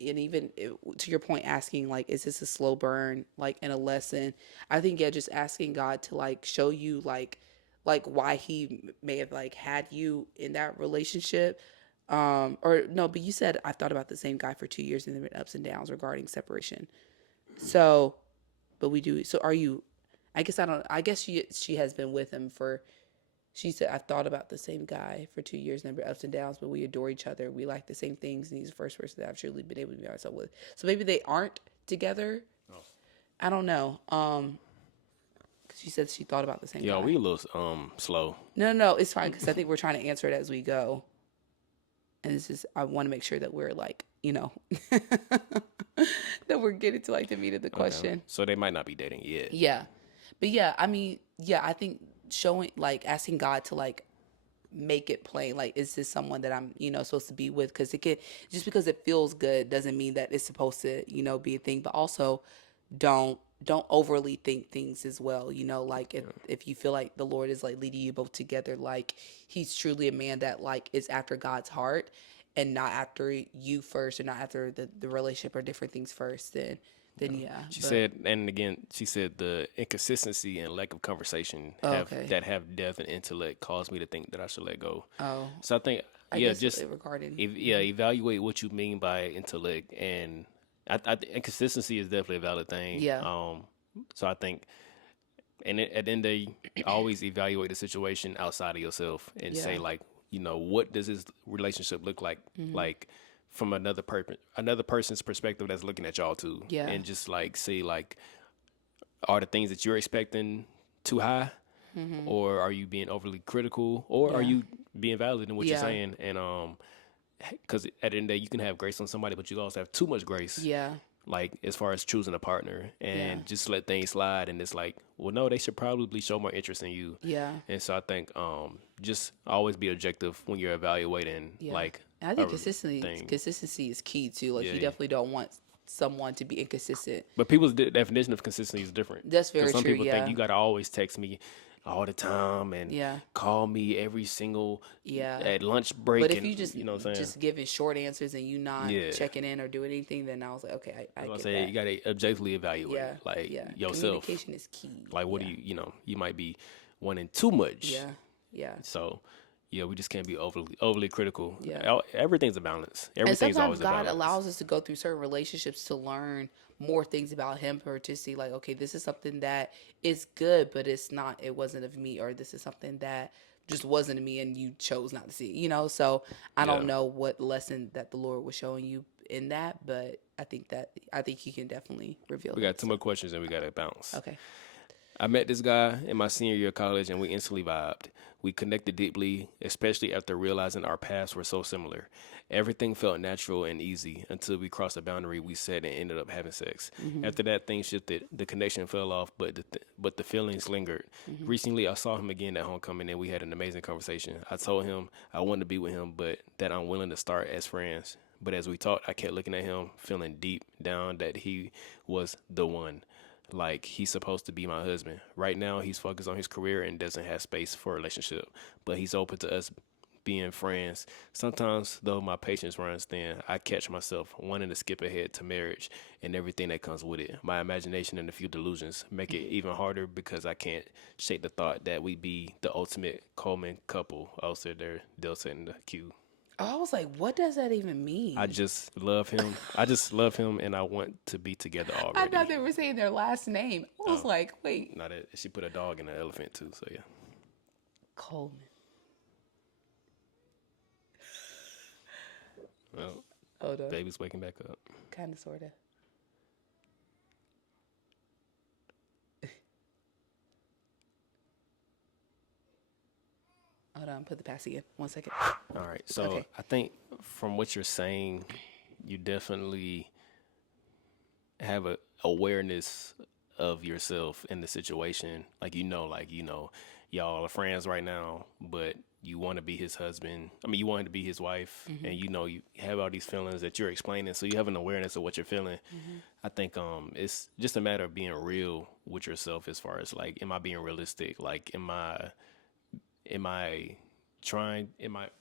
to your point, asking like, is this a slow burn, like in a lesson? I think, just asking God to like show you like why he may have like had you in that relationship. Or no, but you said I've thought about the same guy for 2 years and there have been ups and downs regarding separation. So, but are you, I guess she has been with him for, she said, I've thought about the same guy for 2 years and there have been ups and downs, but we adore each other. We like the same things. And he's the first person that I've truly been able to be myself with. So maybe they aren't together. Oh. I don't know. Because she said she thought about the same guy. Yeah, we a little slow. No, it's fine. Because I think we're trying to answer it as we go. And this is, I want to make sure that we're like, that we're getting to like the meat of the question. Okay. So they might not be dating yet. Yeah. But I think showing, like asking God to like make it plain, like, is this someone that I'm, supposed to be with? Because just because it feels good doesn't mean that it's supposed to, be a thing. But also don't overly think things as well. Like if you feel like the Lord is like leading you both together, like he's truly a man that like is after God's heart and not after you first, or not after the relationship or different things first, then yeah. She said the inconsistency and lack of conversation that have depth and intellect caused me to think that I should let go. Oh. So I think evaluate what you mean by intellect, and I think inconsistency is definitely a valid thing. Yeah. So I think, and at the end of the day, always evaluate the situation outside of yourself and say like, what does this relationship look like? Mm-hmm. Like from another person's perspective that's looking at y'all too. Yeah. And just like see like, are the things that you're expecting too high? Mm-hmm. Or are you being overly critical? Or are you being valid in what you're saying? And because at the end of the day, you can have grace on somebody, but you also have too much grace. Yeah. like as far as choosing a partner and just let things slide. And it's like, well, no, they should probably show more interest in you. Yeah. And so I think just always be objective when you're evaluating like and I think consistency is key too. Like you definitely don't want someone to be inconsistent. But people's definition of consistency is different. That's very true. Some people think you got to always text me all the time and call me every single at lunch break. But if you just just giving short answers and you not checking in or doing anything, then I was like, okay, I get that. You got to objectively evaluate like yourself. Communication is key. Like what do you might be wanting too much. Yeah. So we just can't be overly critical. Yeah. Everything's a balance. Everything's always a balance. God allows us to go through certain relationships to learn more things about him, or to see like, okay, this is something that is good, but it wasn't of me, or this is something that just wasn't of me and you chose not to see, so I don't know what lesson that the Lord was showing you in that, but I think he can definitely reveal. We got 2 more questions and we got to bounce. Okay. I met this guy in my senior year of college and we instantly vibed. We connected deeply, especially after realizing our paths were so similar. Everything felt natural and easy until we crossed a boundary we set and ended up having sex. Mm-hmm. After that, things shifted. The connection fell off, but the feelings lingered. Mm-hmm. Recently, I saw him again at homecoming and we had an amazing conversation. I told him I wanted to be with him, but that I'm willing to start as friends. But as we talked, I kept looking at him, feeling deep down that he was the one. Like he's supposed to be my husband. Right now, he's focused on his career and doesn't have space for a relationship, but he's open to us being friends. Sometimes, though, my patience runs thin. I catch myself wanting to skip ahead to marriage and everything that comes with it. My imagination and a few delusions make it even harder because I can't shake the thought that we'd be the ultimate Coleman couple. Also, they'll set in the queue. I was like, what does that even mean? I just love him. And I want to be together already. I thought they were saying their last name. I was like, wait. Not that she put a dog in an elephant too, so yeah. Coleman. Well, hold on. Baby's waking back up. Kind of, sort of. Hold on, put the pass again. 1 second. All right. So I think from what you're saying, you definitely have a awareness of yourself in the situation. Like y'all are friends right now, but you want to be his husband. I mean, you want to be his wife, mm-hmm. and you have all these feelings that you're explaining. So you have an awareness of what you're feeling. Mm-hmm. I think it's just a matter of being real with yourself as far as like, am I being realistic? Like, am I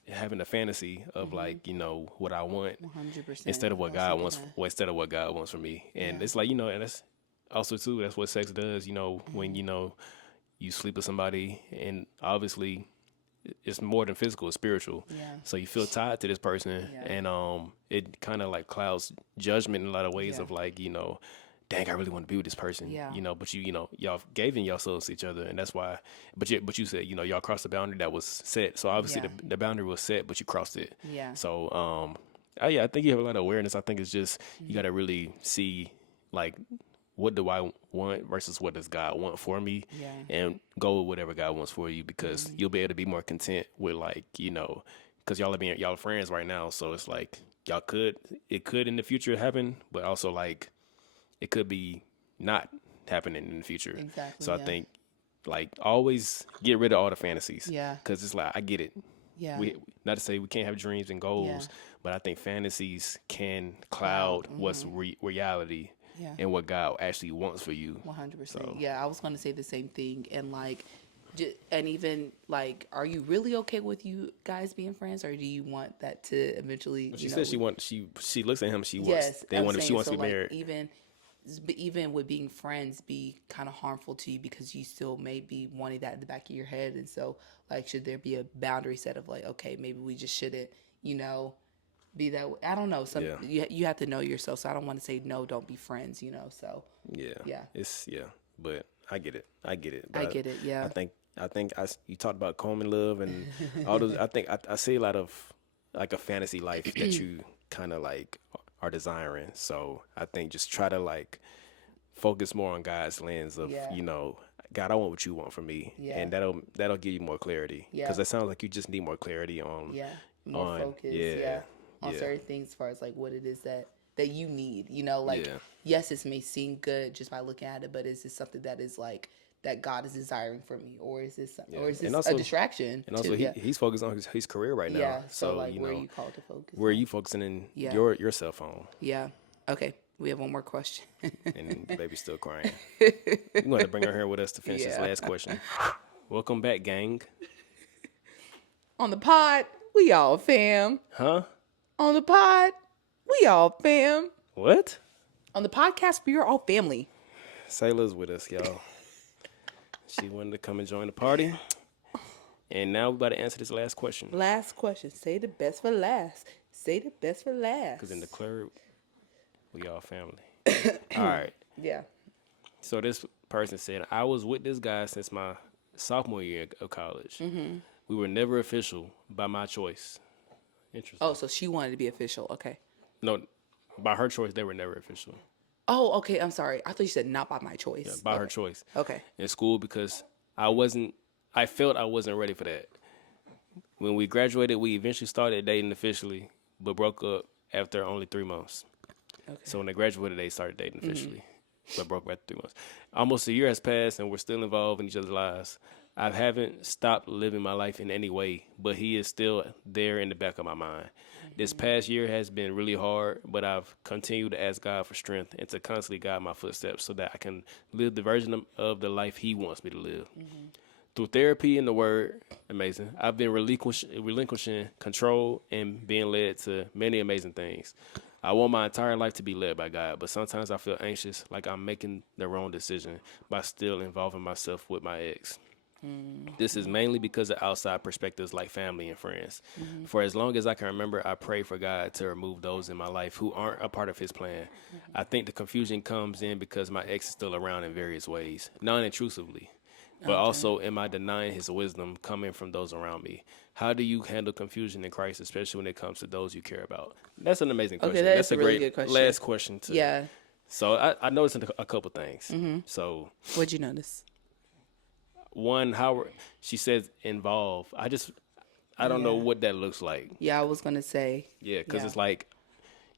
having a fantasy of mm-hmm. like, what I want 100% instead of what God wants, for me. And it's like, and that's also too, that's what sex does, mm-hmm. when, you sleep with somebody, and obviously it's more than physical, it's spiritual. Yeah. So you feel tied to this person, and it kind of like clouds judgment in a lot of ways of like, dang, I really want to be with this person. Yeah. But y'all gave in yourselves to each other, and that's why. But you said, y'all crossed the boundary that was set. So obviously the boundary was set, but you crossed it. Yeah. So I think you have a lot of awareness. I think it's just you got to really see like, what do I want versus what does God want for me, and go with whatever God wants for you, because you'll be able to be more content with like, because y'all are friends right now. So it's like it could in the future happen, but also like it could be not happening in the future. Exactly. So I think like always get rid of all the fantasies. Yeah. Because it's like, I get it. Yeah. Not to say we can't have dreams and goals, but I think fantasies can cloud what's reality. Yeah. And what God actually wants for you. 100%. So. Yeah, I was going to say the same thing. And like, and even like, are you really okay with you guys being friends, or do you want that to eventually? Well, she said she wants. She looks at him. She wants. She wants to be married. Even with being friends, be kind of harmful to you, because you still may be wanting that in the back of your head. And so, like, should there be a boundary set of like, okay, maybe we just shouldn't, be that way. I don't know. You have to know yourself. So I don't want to say no, don't be friends. So but I get it. But I get it. Yeah. I think you talked about Coleman love and all those. I think I see a lot of like a fantasy life that you kind of like are desiring. So I think just try to like focus more on God's lens of God, I want what you want from me, and that'll give you more clarity. Because it sounds like you just need more clarity on more focus. On certain things as far as like what it is that that you need, like, yes, this may seem good just by looking at it, but is this something that is like that God is desiring for me, or is this a distraction? And also, he's focused on his career right now. Yeah. So like, where are you called to focus? Where are you focusing in your cell phone? Yeah. Okay. We have one more question. And the baby's still crying. We're going to have to bring her here with us to finish this last question. Welcome back, gang. On the pod, we all fam. Huh? On the pod, we all fam. What? On the podcast, we are all family. Sailor's with us, y'all. She wanted to come and join the party. And now we're about to answer this last question. Last question. Say the best for last. Say the best for last. Because in the clear, we all family. All right. Yeah. So this person said, I was with this guy since my sophomore year of college. Mm-hmm. We were never official by my choice. Interesting. Oh, so she wanted to be official. Okay. No, by her choice, they were never official. Oh, okay. I'm sorry. I thought you said not by my choice. Yeah, by her choice. Okay. In school, because I felt I wasn't ready for that. When we graduated, we eventually started dating officially, but broke up after only 3 months. Okay. So when they graduated, they started dating officially, but broke up after 3 months. Almost a year has passed, and we're still involved in each other's lives. I haven't stopped living my life in any way, but he is still there in the back of my mind. This past year has been really hard, but I've continued to ask God for strength and to constantly guide my footsteps so that I can live the version of the life he wants me to live. Mm-hmm. Through therapy and the word, amazing, I've been relinquishing control and being led to many amazing things. I want my entire life to be led by God, but sometimes I feel anxious, like I'm making the wrong decision by still involving myself with my ex. This is mainly because of outside perspectives like family and friends. Mm-hmm. For as long as I can remember, I pray for God to remove those in my life who aren't a part of his plan. Mm-hmm. I think the confusion comes in because my ex is still around in various ways, non-intrusively, but also am I denying his wisdom coming from those around me? How do you handle confusion in Christ, especially when it comes to those you care about? That's an amazing question. Okay, that's a really good question. Last question too. Yeah. So I noticed a couple things. Mm-hmm. So what'd you notice? One, how she says involve. I don't know what that looks like. Yeah, I was gonna say. Yeah, because it's like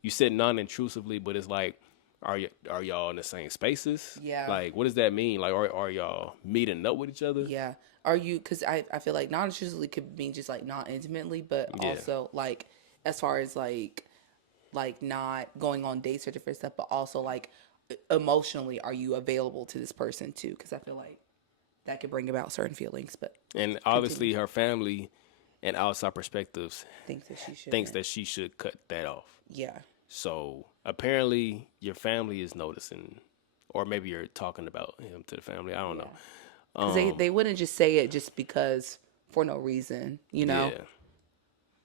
you said non-intrusively, but it's like, are y'all in the same spaces? Yeah. Like, what does that mean? Like, are y'all meeting up with each other? Yeah. Are you? Because I feel like non-intrusively could mean just like not intimately, but also like as far as like not going on dates or different stuff, but also like emotionally, are you available to this person too? Because I feel like that could bring about certain feelings, but obviously her family and outside perspectives thinks that she should cut that off. Yeah. So apparently your family is noticing, or maybe you're talking about him to the family. I don't know. Because they wouldn't just say it just because for no reason, Yeah.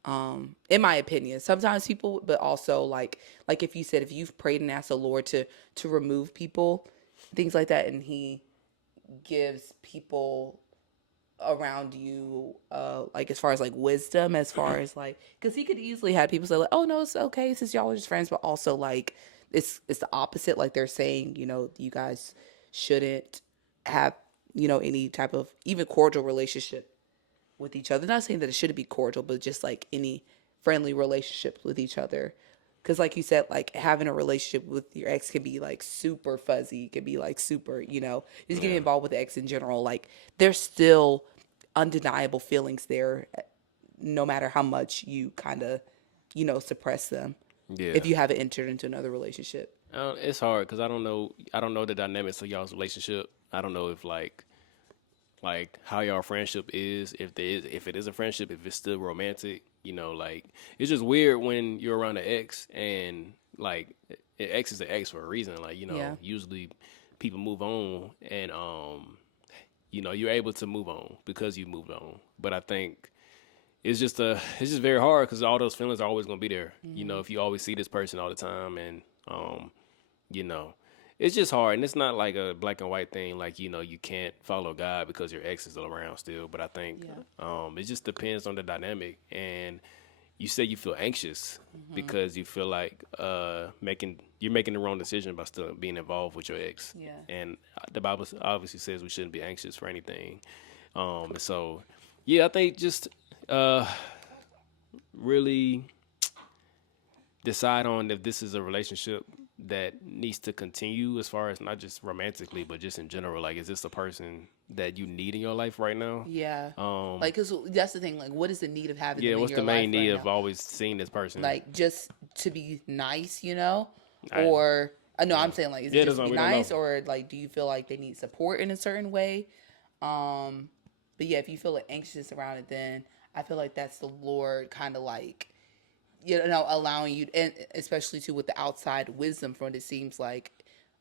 In my opinion, sometimes people, but also like if you said if you've prayed and asked the Lord to remove people, things like that, and he gives people around you like as far as like wisdom, as far as like, because he could easily have people say like, oh no, it's okay since y'all are just friends, but also like it's the opposite, like they're saying, you guys shouldn't have any type of even cordial relationship with each other. Not saying that it shouldn't be cordial, but just like any friendly relationship with each other. Because like you said, like having a relationship with your ex can be like super fuzzy, can be like super, just getting involved with the ex in general. Like there's still undeniable feelings there, no matter how much you kind of, suppress them. Yeah. If you haven't entered into another relationship. It's hard because I don't know the dynamics of y'all's relationship. I don't know if like how y'all friendship is, if it is a friendship, if it's still romantic. Like it's just weird when you're around an ex and like an ex is an ex for a reason. Like, usually people move on and, you're able to move on because you moved on. But I think it's just very hard because all those feelings are always going to be there. Mm-hmm. If you always see this person all the time and, it's just hard. And it's not like a black and white thing. Like, you can't follow God because your ex is still around still. But I think it just depends on the dynamic. And you say you feel anxious because you feel like you're making the wrong decision by still being involved with your ex. Yeah. And the Bible obviously says we shouldn't be anxious for anything. So, yeah, I think just really decide on if this is a relationship that needs to continue, as far as not just romantically, but just in general. Like, is this a person that you need in your life right now? Yeah. Like, because that's the thing. Like, what is the need of having them in what's your the life main need right of now? always seeing this person? Like, just to be nice, you know? I, Or, no, I'm saying, like, is it just to be we don't know. nice? Or, like, do you feel like they need support in a certain way? But yeah, if you feel like anxious around it, then I feel like that's the Lord kind of like, allowing you, and especially too with the outside wisdom from what it seems like,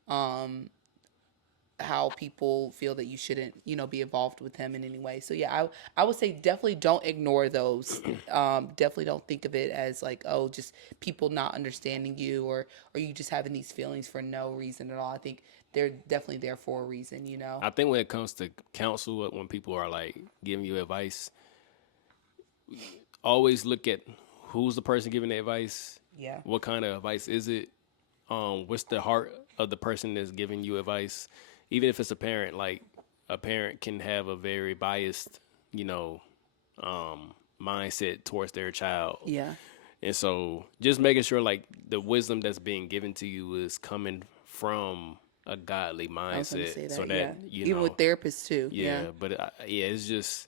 how people feel that you shouldn't, be involved with him in any way. So yeah, I would say definitely don't ignore those. Definitely don't think of it as like, oh, just people not understanding you, or you just having these feelings for no reason at all. I think they're definitely there for a reason, I think when it comes to counsel, when people are like giving you advice, always look at who's the person giving the advice. Yeah. What kind of advice is it? What's the heart of the person that's giving you advice? Even if it's a parent, like a parent can have a very biased, mindset towards their child. Yeah. And so just making sure like the wisdom that's being given to you is coming from a godly mindset, so that even with therapists too. But it's just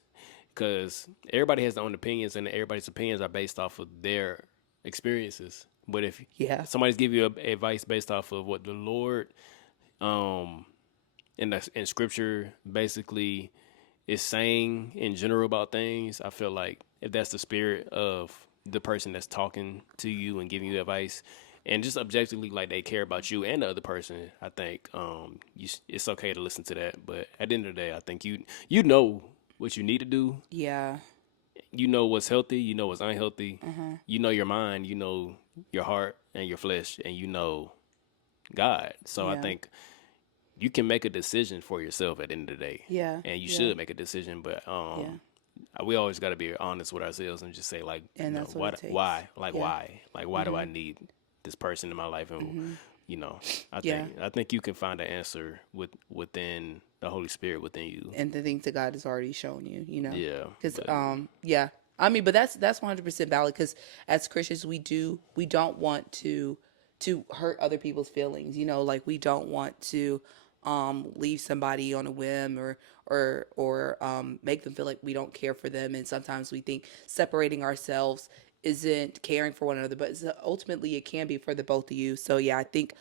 because everybody has their own opinions, and everybody's opinions are based off of their experiences. But if somebody's giving you advice based off of what the Lord, in Scripture basically is saying in general about things, I feel like if that's the spirit of the person that's talking to you and giving you advice, and just objectively, like they care about you and the other person, I think it's okay to listen to that. But at the end of the day, I think you know what you need to do. Yeah. You know what's healthy. You know what's unhealthy. You know your mind. You know your heart and your flesh, and you know God. So I think you can make a decision for yourself at the end of the day. Yeah. And you should make a decision, but we always got to be honest with ourselves and just say, like, and that's what it takes. Why? Like, why? Like, why do I need this person in my life? And I think you can find an answer within the Holy Spirit within you, and the things that God has already shown you. Yeah. Because I mean, but that's 100% valid. Because as Christians, we don't want to hurt other people's feelings. Like we don't want to leave somebody on a whim, or make them feel like we don't care for them. And sometimes we think separating ourselves isn't caring for one another, but ultimately it can be for the both of you. So yeah, I think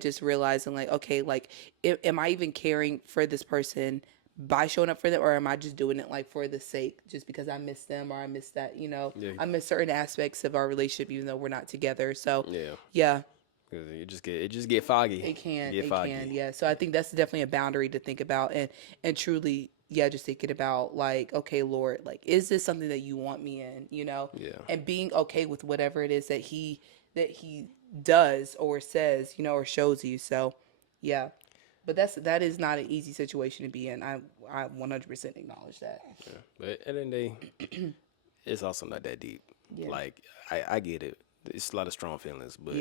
just realizing like, okay, like am I even caring for this person by showing up for them, or am I just doing it like for the sake, just because I miss them, or I miss that, I miss certain aspects of our relationship even though we're not together. So yeah. Because it just get foggy. It can, yeah. So I think that's definitely a boundary to think about, and truly, just thinking about like, okay, Lord, like, is this something that you want me in, and being okay with whatever it is that he does or says, or shows you. So yeah, but that is not an easy situation to be in. I 100% acknowledge that. Yeah. But at the end of the day, it's also not that deep. Yeah. Like I get it. It's a lot of strong feelings, but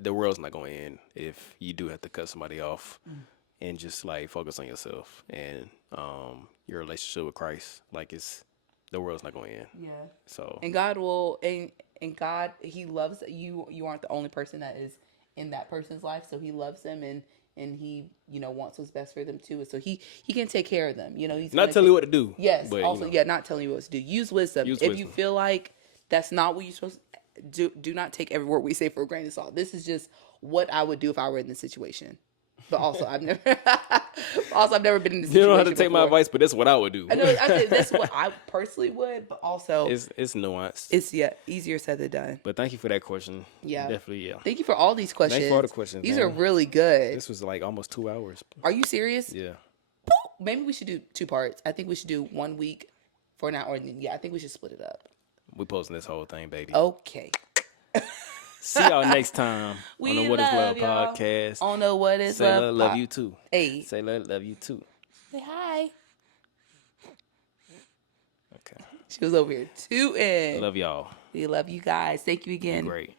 the world's not going to end if you do have to cut somebody off and just like focus on yourself and your relationship with Christ. Like the world's not going to end. Yeah. So and God will and God, He loves you. You aren't the only person that is in that person's life, so He loves them and He wants what's best for them too. So he can take care of them. He's not telling you what to do. Yes, but, also not telling you what to do. Use wisdom. If you feel like that's not what you're supposed to do not take every word we say for a grain of salt. This is just what I would do if I were in this situation. But also, I've never been in this situation. You don't have to take before. my advice, but that's what I would do. I know. I think that's what I personally would, but also it's nuanced. It's easier said than done. But thank you for that question. Yeah, definitely. Yeah. Thank you for all these questions. Thanks for all the questions. These are really good. This was like almost 2 hours. Are you serious? Yeah. Maybe we should do 2 parts. I think we should do 1 week for an hour, and then I think we should split it up. We posting this whole thing, baby. Okay. See y'all next time on the What Is Love podcast. On the What Is Say Love love you too. Hey. Say love you too. Say hi. Okay. She was over here tooting. Love y'all. We love you guys. Thank you again. You're great.